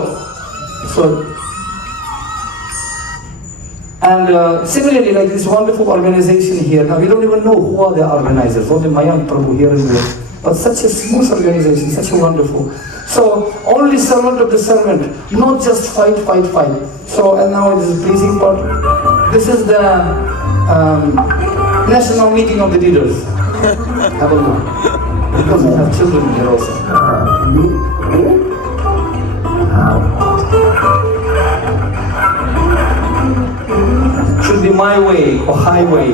and similarly, like this wonderful organization here, now we don't even know who are the organizers, only Mayank Prabhu here and there. But such a smooth organization, such a wonderful. So, only servant of the servant, not just fight. So, and now it is a pleasing part. This is the national meeting of the leaders. Have a look. Because we have children here also. Should be my way or highway.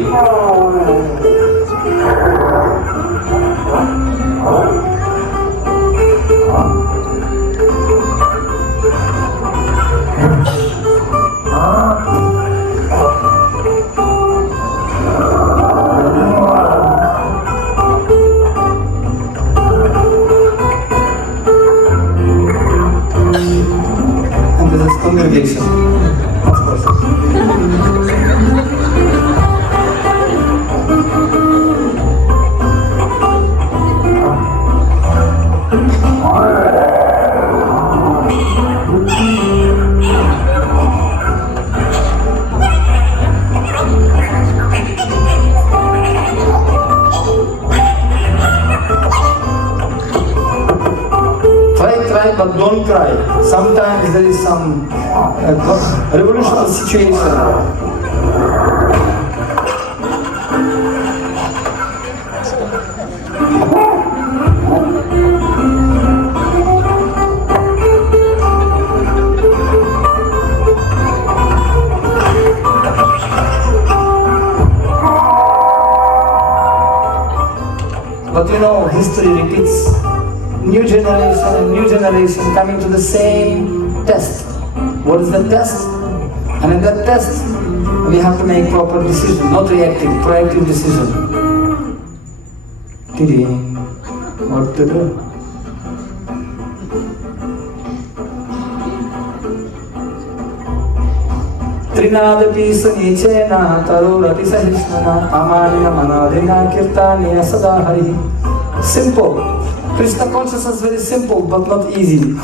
And this is congregation. Of course. Try, but don't cry. Sometimes there is some revolutionary situation. But history repeats. new generation and new generation coming to the same test. What is the test? And in that test, we have to make proper decision, not reactive, proactive decision. What to do? Trinadapi sanichena tarurati sahishnana amanina manadina kirtaniya sada hari. Simple. Krishna consciousness is very simple but not easy.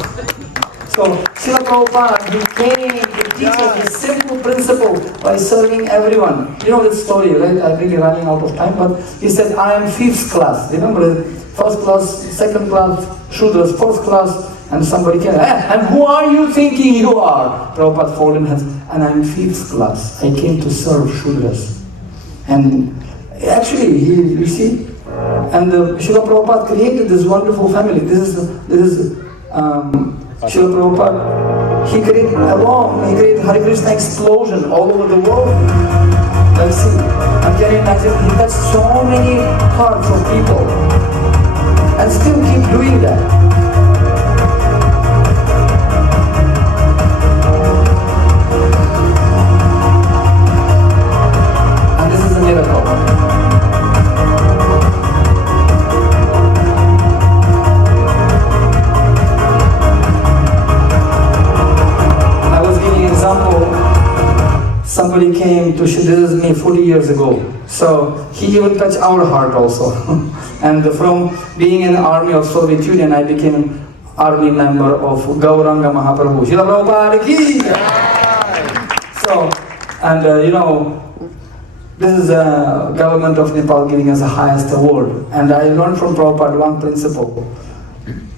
So Srila Prabhupada, he came to teach us this simple principle by serving everyone. You know that story, right? I'm really running out of time, but he said, I am 5th class. Remember, first class, second class, Shudras, first class, and somebody came, and who are you thinking you are? Prabhupada folded hands, and I'm 5th class. I came to serve Shudras. And actually, you see, and Srila Prabhupada created this wonderful family. This is Srila Prabhupada, he created Hare Krishna explosion all over the world. Let's see, and can you imagine, he touched so many hearts of people and still keep doing that. And this is a miracle. Somebody came to, this is me 40 years ago, so he even touched our heart also. And from being in the army of Soviet Union, I became army member of Gauranga Mahaprabhu. Srila Prabhupada ki! So, and this is the government of Nepal giving us the highest award. And I learned from Prabhupada one principle.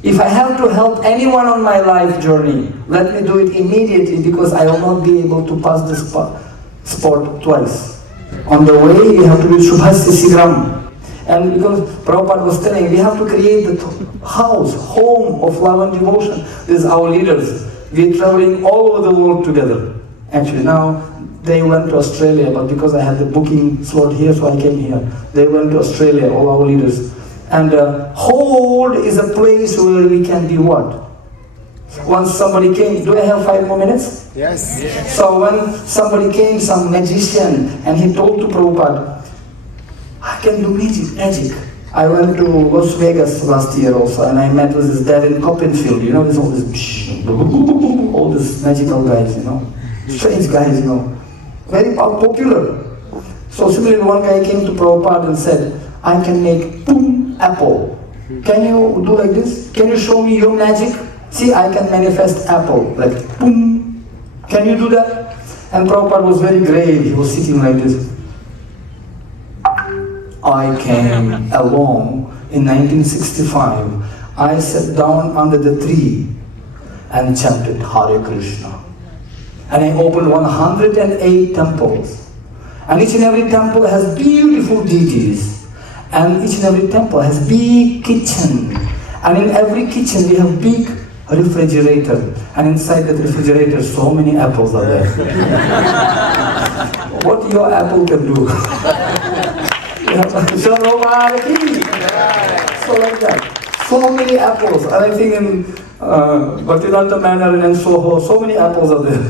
If I have to help anyone on my life journey, let me do it immediately, because I will not be able to pass this spot twice. On the way, we have to do Shubhasya Sigram. And because Prabhupada was telling, we have to create the home of love and devotion. This is our leaders. We are traveling all over the world together. Actually, now they went to Australia, but because I had the booking slot here, so I came here. They went to Australia, all our leaders. And hold is a place where we can be what? Once somebody came, do I have 5 more minutes? Yes. So when somebody came, some magician, and he told to Prabhupada, I can do magic. I went to Las Vegas last year also, and I met with this Devin Coppenfield, there's all these magical guys, strange guys, very popular. So similarly, one guy came to Prabhupada and said, I can make boom apple. Can you do like this? Can you show me your magic? See, I can manifest apple, like boom. Can you do that? And Prabhupada was very grave. He was sitting like this. I came along in 1965. I sat down under the tree and chanted Hare Krishna. And I opened 108 temples. And each and every temple has beautiful deities. And each and every temple has big kitchen. And in every kitchen we have big refrigerator. And inside that refrigerator so many apples are there. What your apple can do. So like that. So many apples. And I think in Bhaktivedanta Manor and in Soho, so many apples are there.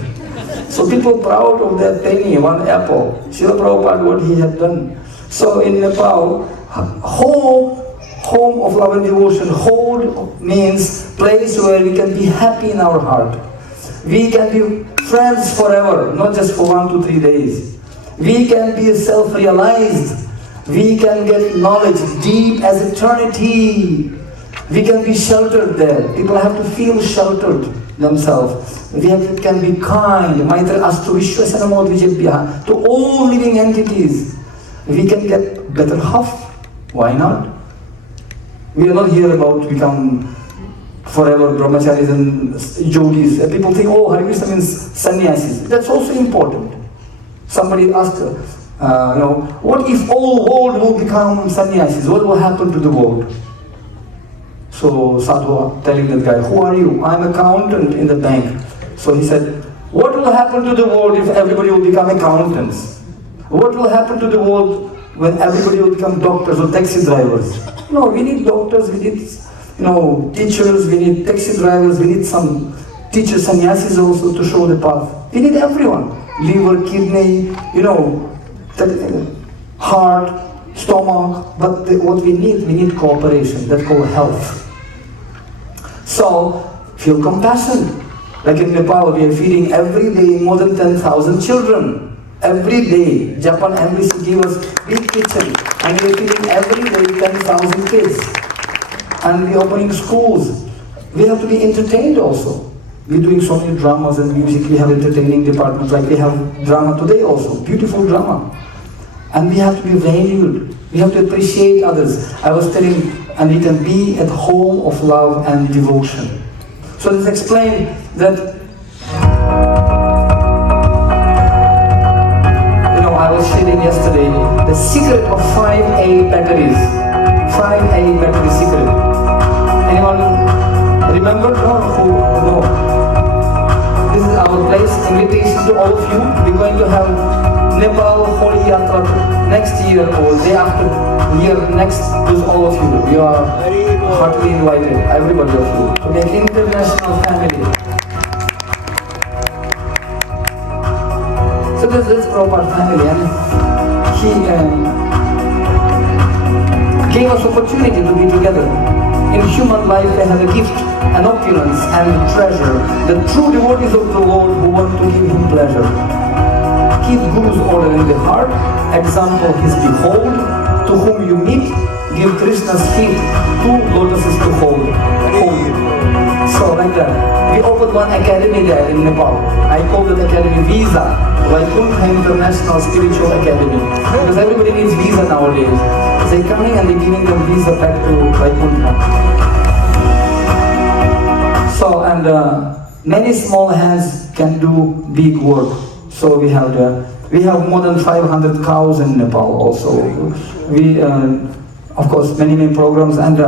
So people proud of their penny, one apple. Srila Prabhupada, what he had done. So in Nepal, home of love and devotion, hold means place where we can be happy in our heart. We can be friends forever, not just for 1 to 3 days. We can be self-realized. We can get knowledge deep as eternity. We can be sheltered there. People have to feel sheltered themselves. We can be kind, Maitra Astu Vishwasanamo Vijabhya, to all living entities. We can get better half. Why not? We are not here about to become forever brahmacharis and yogis. People think, oh, Hare Krishna means sannyasis. That's also important. Somebody asked, what if all world will become sannyasis? What will happen to the world? So sadhu telling that guy, who are you? I'm an accountant in the bank. So he said, what will happen to the world if everybody will become accountants? What will happen to the world when everybody will become doctors or taxi drivers? No, we need doctors, we need teachers, we need taxi drivers, we need some teachers, sannyasis also to show the path. We need everyone. Liver, kidney, heart, stomach. But what we need cooperation. That's called health. So, feel compassion. Like in Nepal, we are feeding every day more than 10,000 children. Every day, Japan Embassy gives us big kitchen, and we are feeding every day 10,000 kids. And we are opening schools. We have to be entertained also. We're doing so many dramas and music. We have entertaining departments, like we have drama today also, beautiful drama. And we have to be valued. We have to appreciate others. I was telling Anita, be at home of love and devotion. So let's explain that. I was sharing yesterday the secret of 5A batteries. 5A battery secret. Anyone remember? No. This is our place. Invitation to all of you. We're going to have Nepal Holy Yatra next year or day after year next with all of you. You are heartily invited, everybody of you, to be an international family. So this is Prabhupada family, and he gave us opportunity to be together. In human life, they have a gift, an opulence, and treasure. The true devotees of the Lord who want to give Him pleasure. Keep Guru's order in the heart. Example is behold. To whom you meet, give Krishna's feet 2 lotuses to hold. So like that. We opened one academy there in Nepal. I call that academy Visa. Vaikuntha International Spiritual Academy. Because everybody needs visa nowadays. They're coming and they're giving them visa back to Vaikuntha. So, and many small hands can do big work. So we have more than 500 cows in Nepal also. We, of course, many programs, and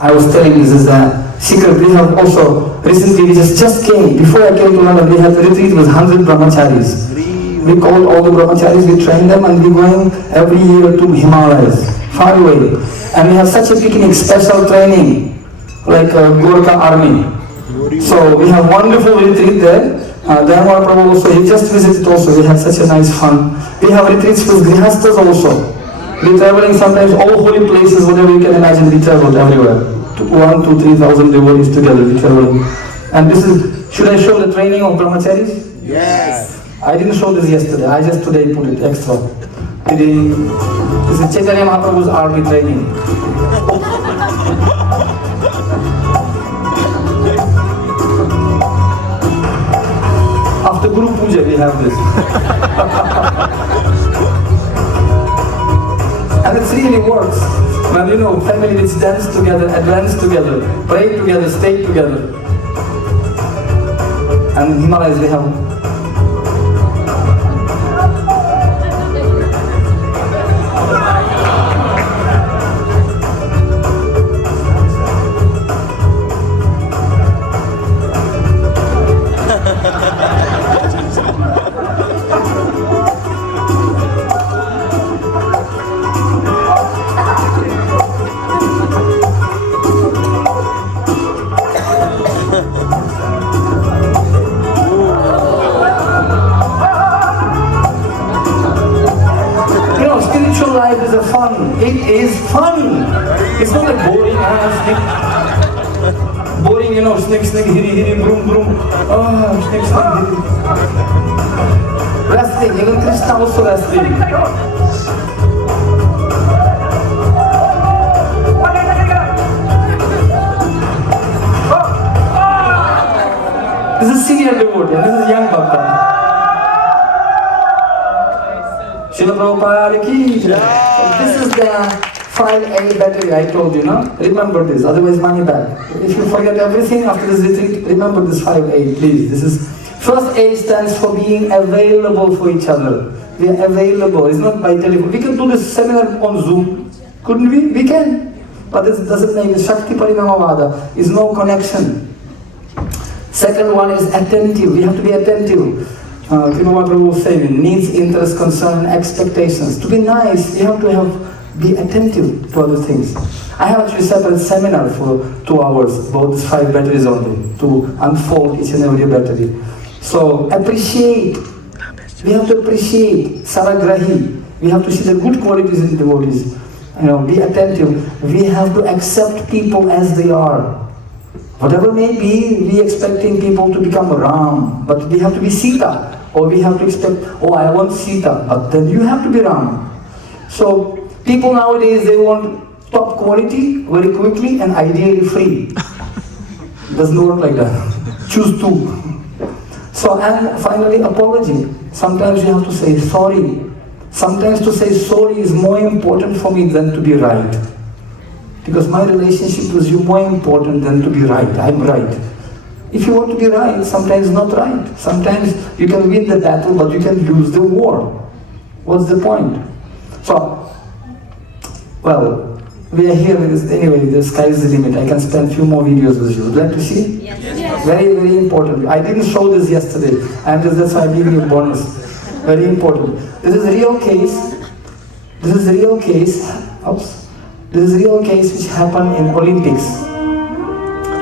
I was telling this is a secret. We have also, recently we just came, before I came to London, we had a retreat with 100 brahmacharis. We called all the brahmacharis, we trained them, and we're going every year to Himalayas, far away. And we have such a picnic, special training, like Gorkha army. So we have wonderful retreat there. Dharma Prabhu also, he just visited also, we had such a nice fun. We have retreats with Grihastas also. We're traveling sometimes all holy places, whatever you can imagine, we traveled everywhere. 1,000 to 3,000 devotees together, we traveled. And this is, should I show the training of brahmacharis? Yes. I didn't show this yesterday, I just today put it extra. This is Chaitanya Mahaprabhu's army training. After Guru Puja we have this. And it really works. When family needs dance together, advance together, pray together, stay together. And in Himalayas we have. Life is a fun. It is fun. It's not like boring. Boring, snake, hiri, broom, broom. Snake, hiri. Wrestling, even Krishna also wrestling. This is senior devotee, and this is young bhakta. Srila Prabhupada ki jai. This is the 5A battery I told you, no? Remember this, otherwise money back. If you forget everything after this retreat, remember this 5A, please. This is, first A stands for being available for each other. We are available, it's not by telephone. We can do this seminar on Zoom, couldn't we? We can. But this doesn't make Shakti Parinamavada, is no connection. Second one is attentive, we have to be attentive. Prabhupada was saying, needs, interest, concern, expectations. To be nice, you have to have Be attentive to other things. I have actually set a seminar for 2 hours about these 5 batteries only, to unfold each and every battery. So appreciate. We have to appreciate Saragrahi. We have to see the good qualities in devotees. Be attentive. We have to accept people as they are. Whatever may be, we expecting people to become Ram, but we have to be Sita. Or we have to expect, oh, I want Sita, but then you have to be Ram. So people nowadays, they want top quality very quickly and ideally free. Doesn't work like that. Choose two. So, and finally, apology. Sometimes you have to say sorry. Sometimes to say sorry is more important for me than to be right. Because my relationship with you is more important than to be right. I'm right. If you want to be right, sometimes not right. Sometimes you can win the battle, but you can lose the war. What's the point? So, well, we are here with this. Anyway, the sky is the limit. I can spend a few more videos with you. Would you like to see? Yes. Yes. Very, very important. I didn't show this yesterday, and that's why I'm giving you a bonus. Very important. This is a real case. This is a real case. Oops. This is a real case which happened in Olympics.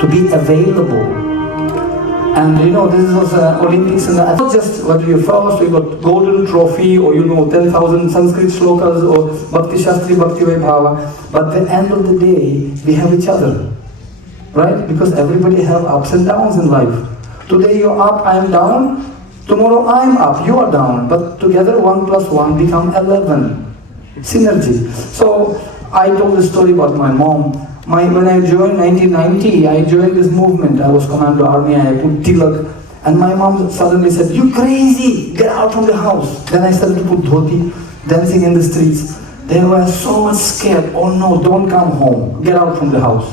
To be available. And this was Olympics, and not just what you first, you got golden trophy, or 10,000 Sanskrit shlokas, or Bhakti Shastri, Bhakti Vaibhava. But at the end of the day, we have each other. Right? Because everybody have ups and downs in life. Today you're up, I'm down. Tomorrow I'm up, you are down. But together 1 + 1 become 11. Synergy. So I told the story about my mom. When I joined 1990, I joined this movement. I was Commando Army, I put tilak. And my mom suddenly said, "You crazy, get out from the house." Then I started to put dhoti, dancing in the streets. They were so much scared. "Oh no, don't come home, get out from the house."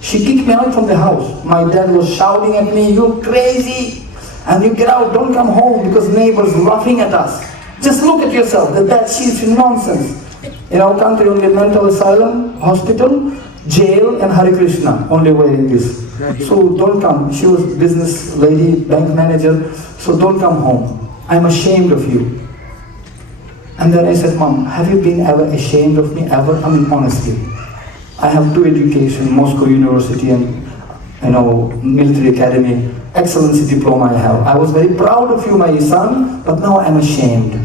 She kicked me out from the house. My dad was shouting at me, "You crazy, and you get out, don't come home," because neighbors laughing at us. Just look at yourself, the bad sheets in nonsense. In our country, only mental asylum, hospital, jail, and Hare Krishna, only way in this. So don't come. She was business lady, bank manager, so don't come home. I'm ashamed of you. And then I said, "Mom, have you been ever ashamed of me, ever?" I mean, honestly. I have 2 education, Moscow University and, military academy, excellency diploma I have. I was very proud of you, my son, but now I'm ashamed.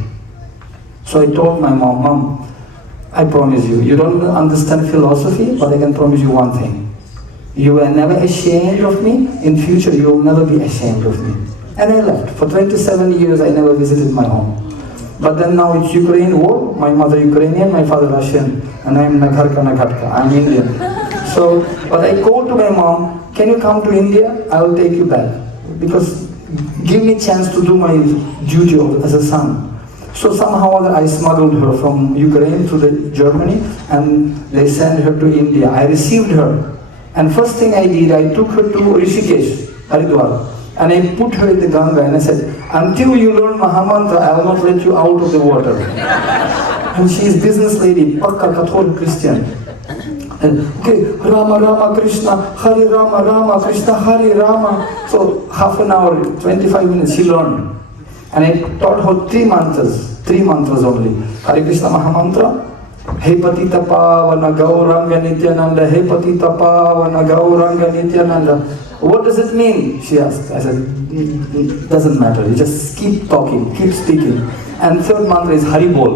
So I told my mom, "Mom, I promise you, you don't understand philosophy, but I can promise you one thing. You were never ashamed of me. In future, you will never be ashamed of me." And I left. For 27 years, I never visited my home. But then now it's Ukraine war. My mother Ukrainian, my father Russian, and I'm Nagharka. I'm Indian. So, but I called to my mom, "Can you come to India? I will take you back. Because give me chance to do my duty as a son." So somehow or other I smuggled her from Ukraine to Germany, and they sent her to India. I received her, and first thing I did, I took her to Rishikesh, Haridwar, and I put her in the Ganga, and I said, "Until you learn Mahamantra, I will not let you out of the water." And she is business lady, Pakka Catholic Christian. And okay, Rama Rama Krishna, Hari Rama Rama Krishna, Hari Rama. So half an hour, 25 minutes, she learned. And I taught her 3 mantras only. Hare Krishna Mahamantra, He Patita Pavana Gauranga Nityananda, He Patita Pavana Gauranga Nityananda. What does it mean? She asked. I said, "It doesn't matter. You just keep talking, keep speaking." And 3rd mantra is Hari Bol.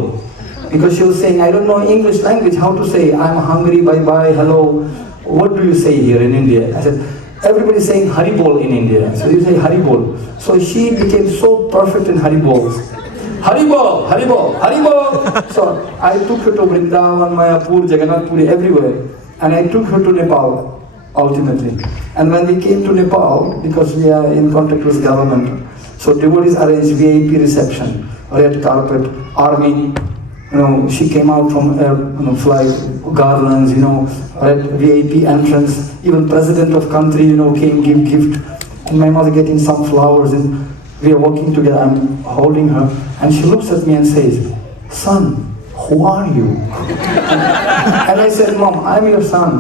Because she was saying, "I don't know English language, how to say, I'm hungry, bye-bye, hello. What do you say here in India?" I said, "Everybody's saying Hari Bol in India. So you say Hari Bol." So she became so perfect in Hari Bols. Hari Bol, Hari Bol, Hari Bol. So I took her to Vrindavan, Mayapur, Jagannath Puri, everywhere. And I took her to Nepal, ultimately. And when we came to Nepal, because we are in contact with government, so devotees arranged VIP reception, red carpet, army. She came out from flight, garlands, red VIP entrance. Even president of country, came give gift. And my mother getting some flowers, and we are walking together. I'm holding her, and she looks at me and says, "Son, who are you?" And I said, "Mom, I'm your son."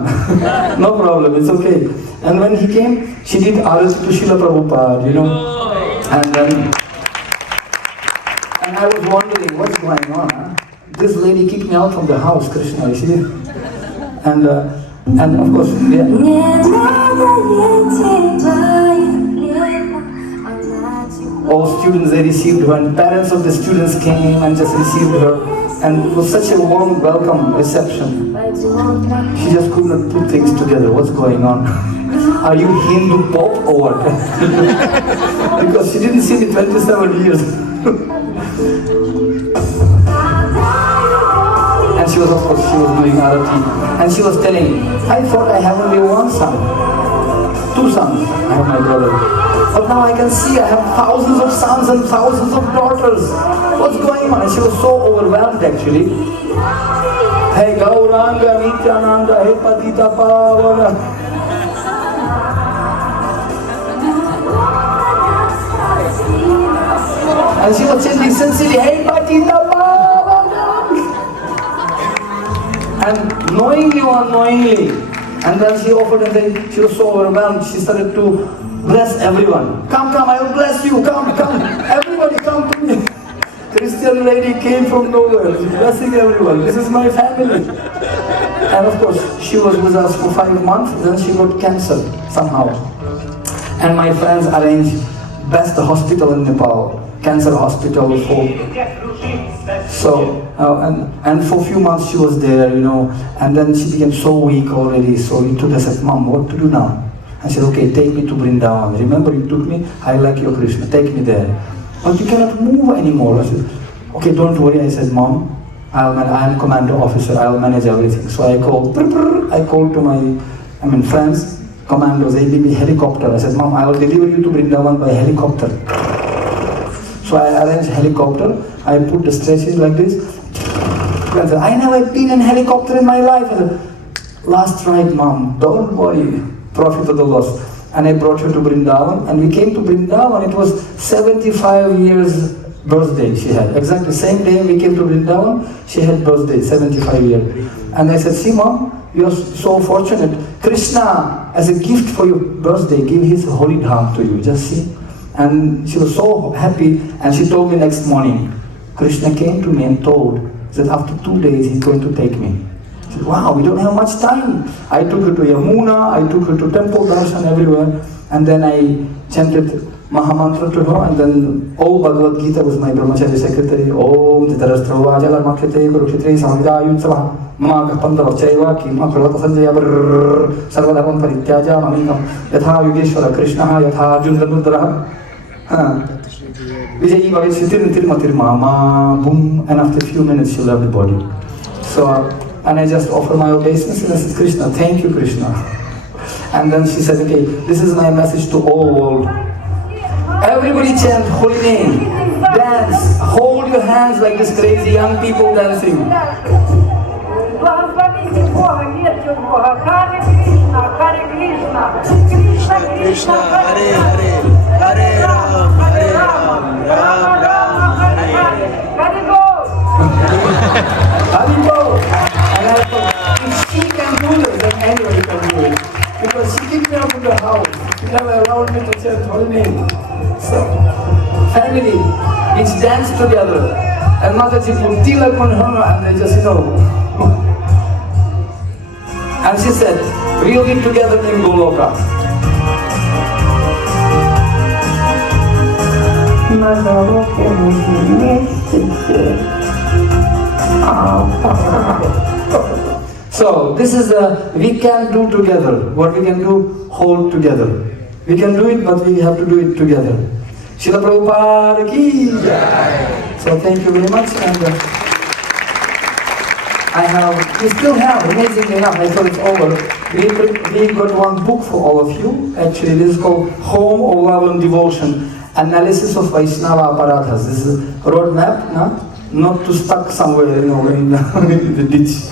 "No problem, it's okay." And when he came, she did arati to Srila Prabhupada, And I was wondering what's going on. this lady kicked me out from the house, Krishna, you see. And of course, all students, they received her, and parents of the students came and just received her. And it was such a warm welcome reception. She just could not put things together. What's going on? Are you Hindu Pope or what? Because she didn't see me 27 years. And she was, of course, she was doing arati. And she was telling, I thought I have only one son. 2 sons. I have my brother. But now I can see I have thousands of sons and thousands of daughters. What's going on? And she was so overwhelmed actually. Hey Gauranga, Nityananda, hey Patita Pavana. And she was chanting sincerely, hey Patita Pavana. And knowingly or unknowingly. And then she offered and then she was so overwhelmed, she started to bless everyone. Come, I will bless you. Come. Everybody come to me. Christian lady came from nowhere. She's blessing everyone. This is my family. And of course, she was with us for 5 months. Then she got cancer somehow. And my friends arranged best hospital in Nepal. Cancer hospital for... So, and for a few months she was there, you know. And then she became so weak already. So he took us and said, Mom, what to do now? I said, okay, take me to Vrindavan. Remember you took me? I like your Krishna, take me there. But you cannot move anymore. I said, okay, don't worry. I said, Mom, I am commando officer, I'll manage everything. So I called to my, friends, commandos, they gave me helicopter. I said, Mom, I will deliver you to Vrindavan by helicopter. So I arranged helicopter, I put the stretchers like this. I said, I never been in helicopter in my life. I said, last ride, Mom, don't worry. Profit of the loss. And I brought her to Vrindavan, and we came to Vrindavan. It was 75 years birthday she had. Exactly same day we came to Vrindavan, she had birthday, 75 years. And I said, see Mom, you're so fortunate. Krishna, as a gift for your birthday, gave his holy dham to you, just see. And she was so happy, and she told me next morning, Krishna came to me and told that after 2 days he's going to take me. Wow, we don't have much time. I took her to Yamuna, I took her to temple darshan everywhere, and then I chanted Mahamantra to her, and then all Bhagavad Gita was my brahmachari secretary. Om Titarastra Jala Makrite Kurukshetre Samhida Yutsava Mama Kapanda Vachaiva Kim Akrata Sanjaya Sarvadharman Parityaja Mamikam Yatha Yugeshwara Krishna Yatha Jundanudra Vijay Bhavi Mama boom, and after a few minutes she left the body. So and I just offer my obeisance and I said, Krishna, thank you, Krishna. And then she said, okay, this is my message to all world. Everybody chant holy name, dance, hold your hands like this crazy young people dancing. Krishna, Hare Hare, Hare Ram, Hare Ram, Ram Ram, Hare Hare. Haribo! And I thought, if she can do this, then anybody can do it. Because she kicked me out of the house. She never allowed me to chant holy name. So, family, which dance together. And Mataji put tilak on her and they just, And she said, we'll be together in Goloka. So, this is we can do together. What we can do, hold together. We can do it, but we have to do it together. Srila Prabhupada ki jai. So, thank you very much. And we still have, amazingly enough, I thought it's over. We got one book for all of you. Actually, this is called Home of Love and Devotion, Analysis of Vaishnava Aparathas. This is a road map, not to stuck somewhere, in the ditch.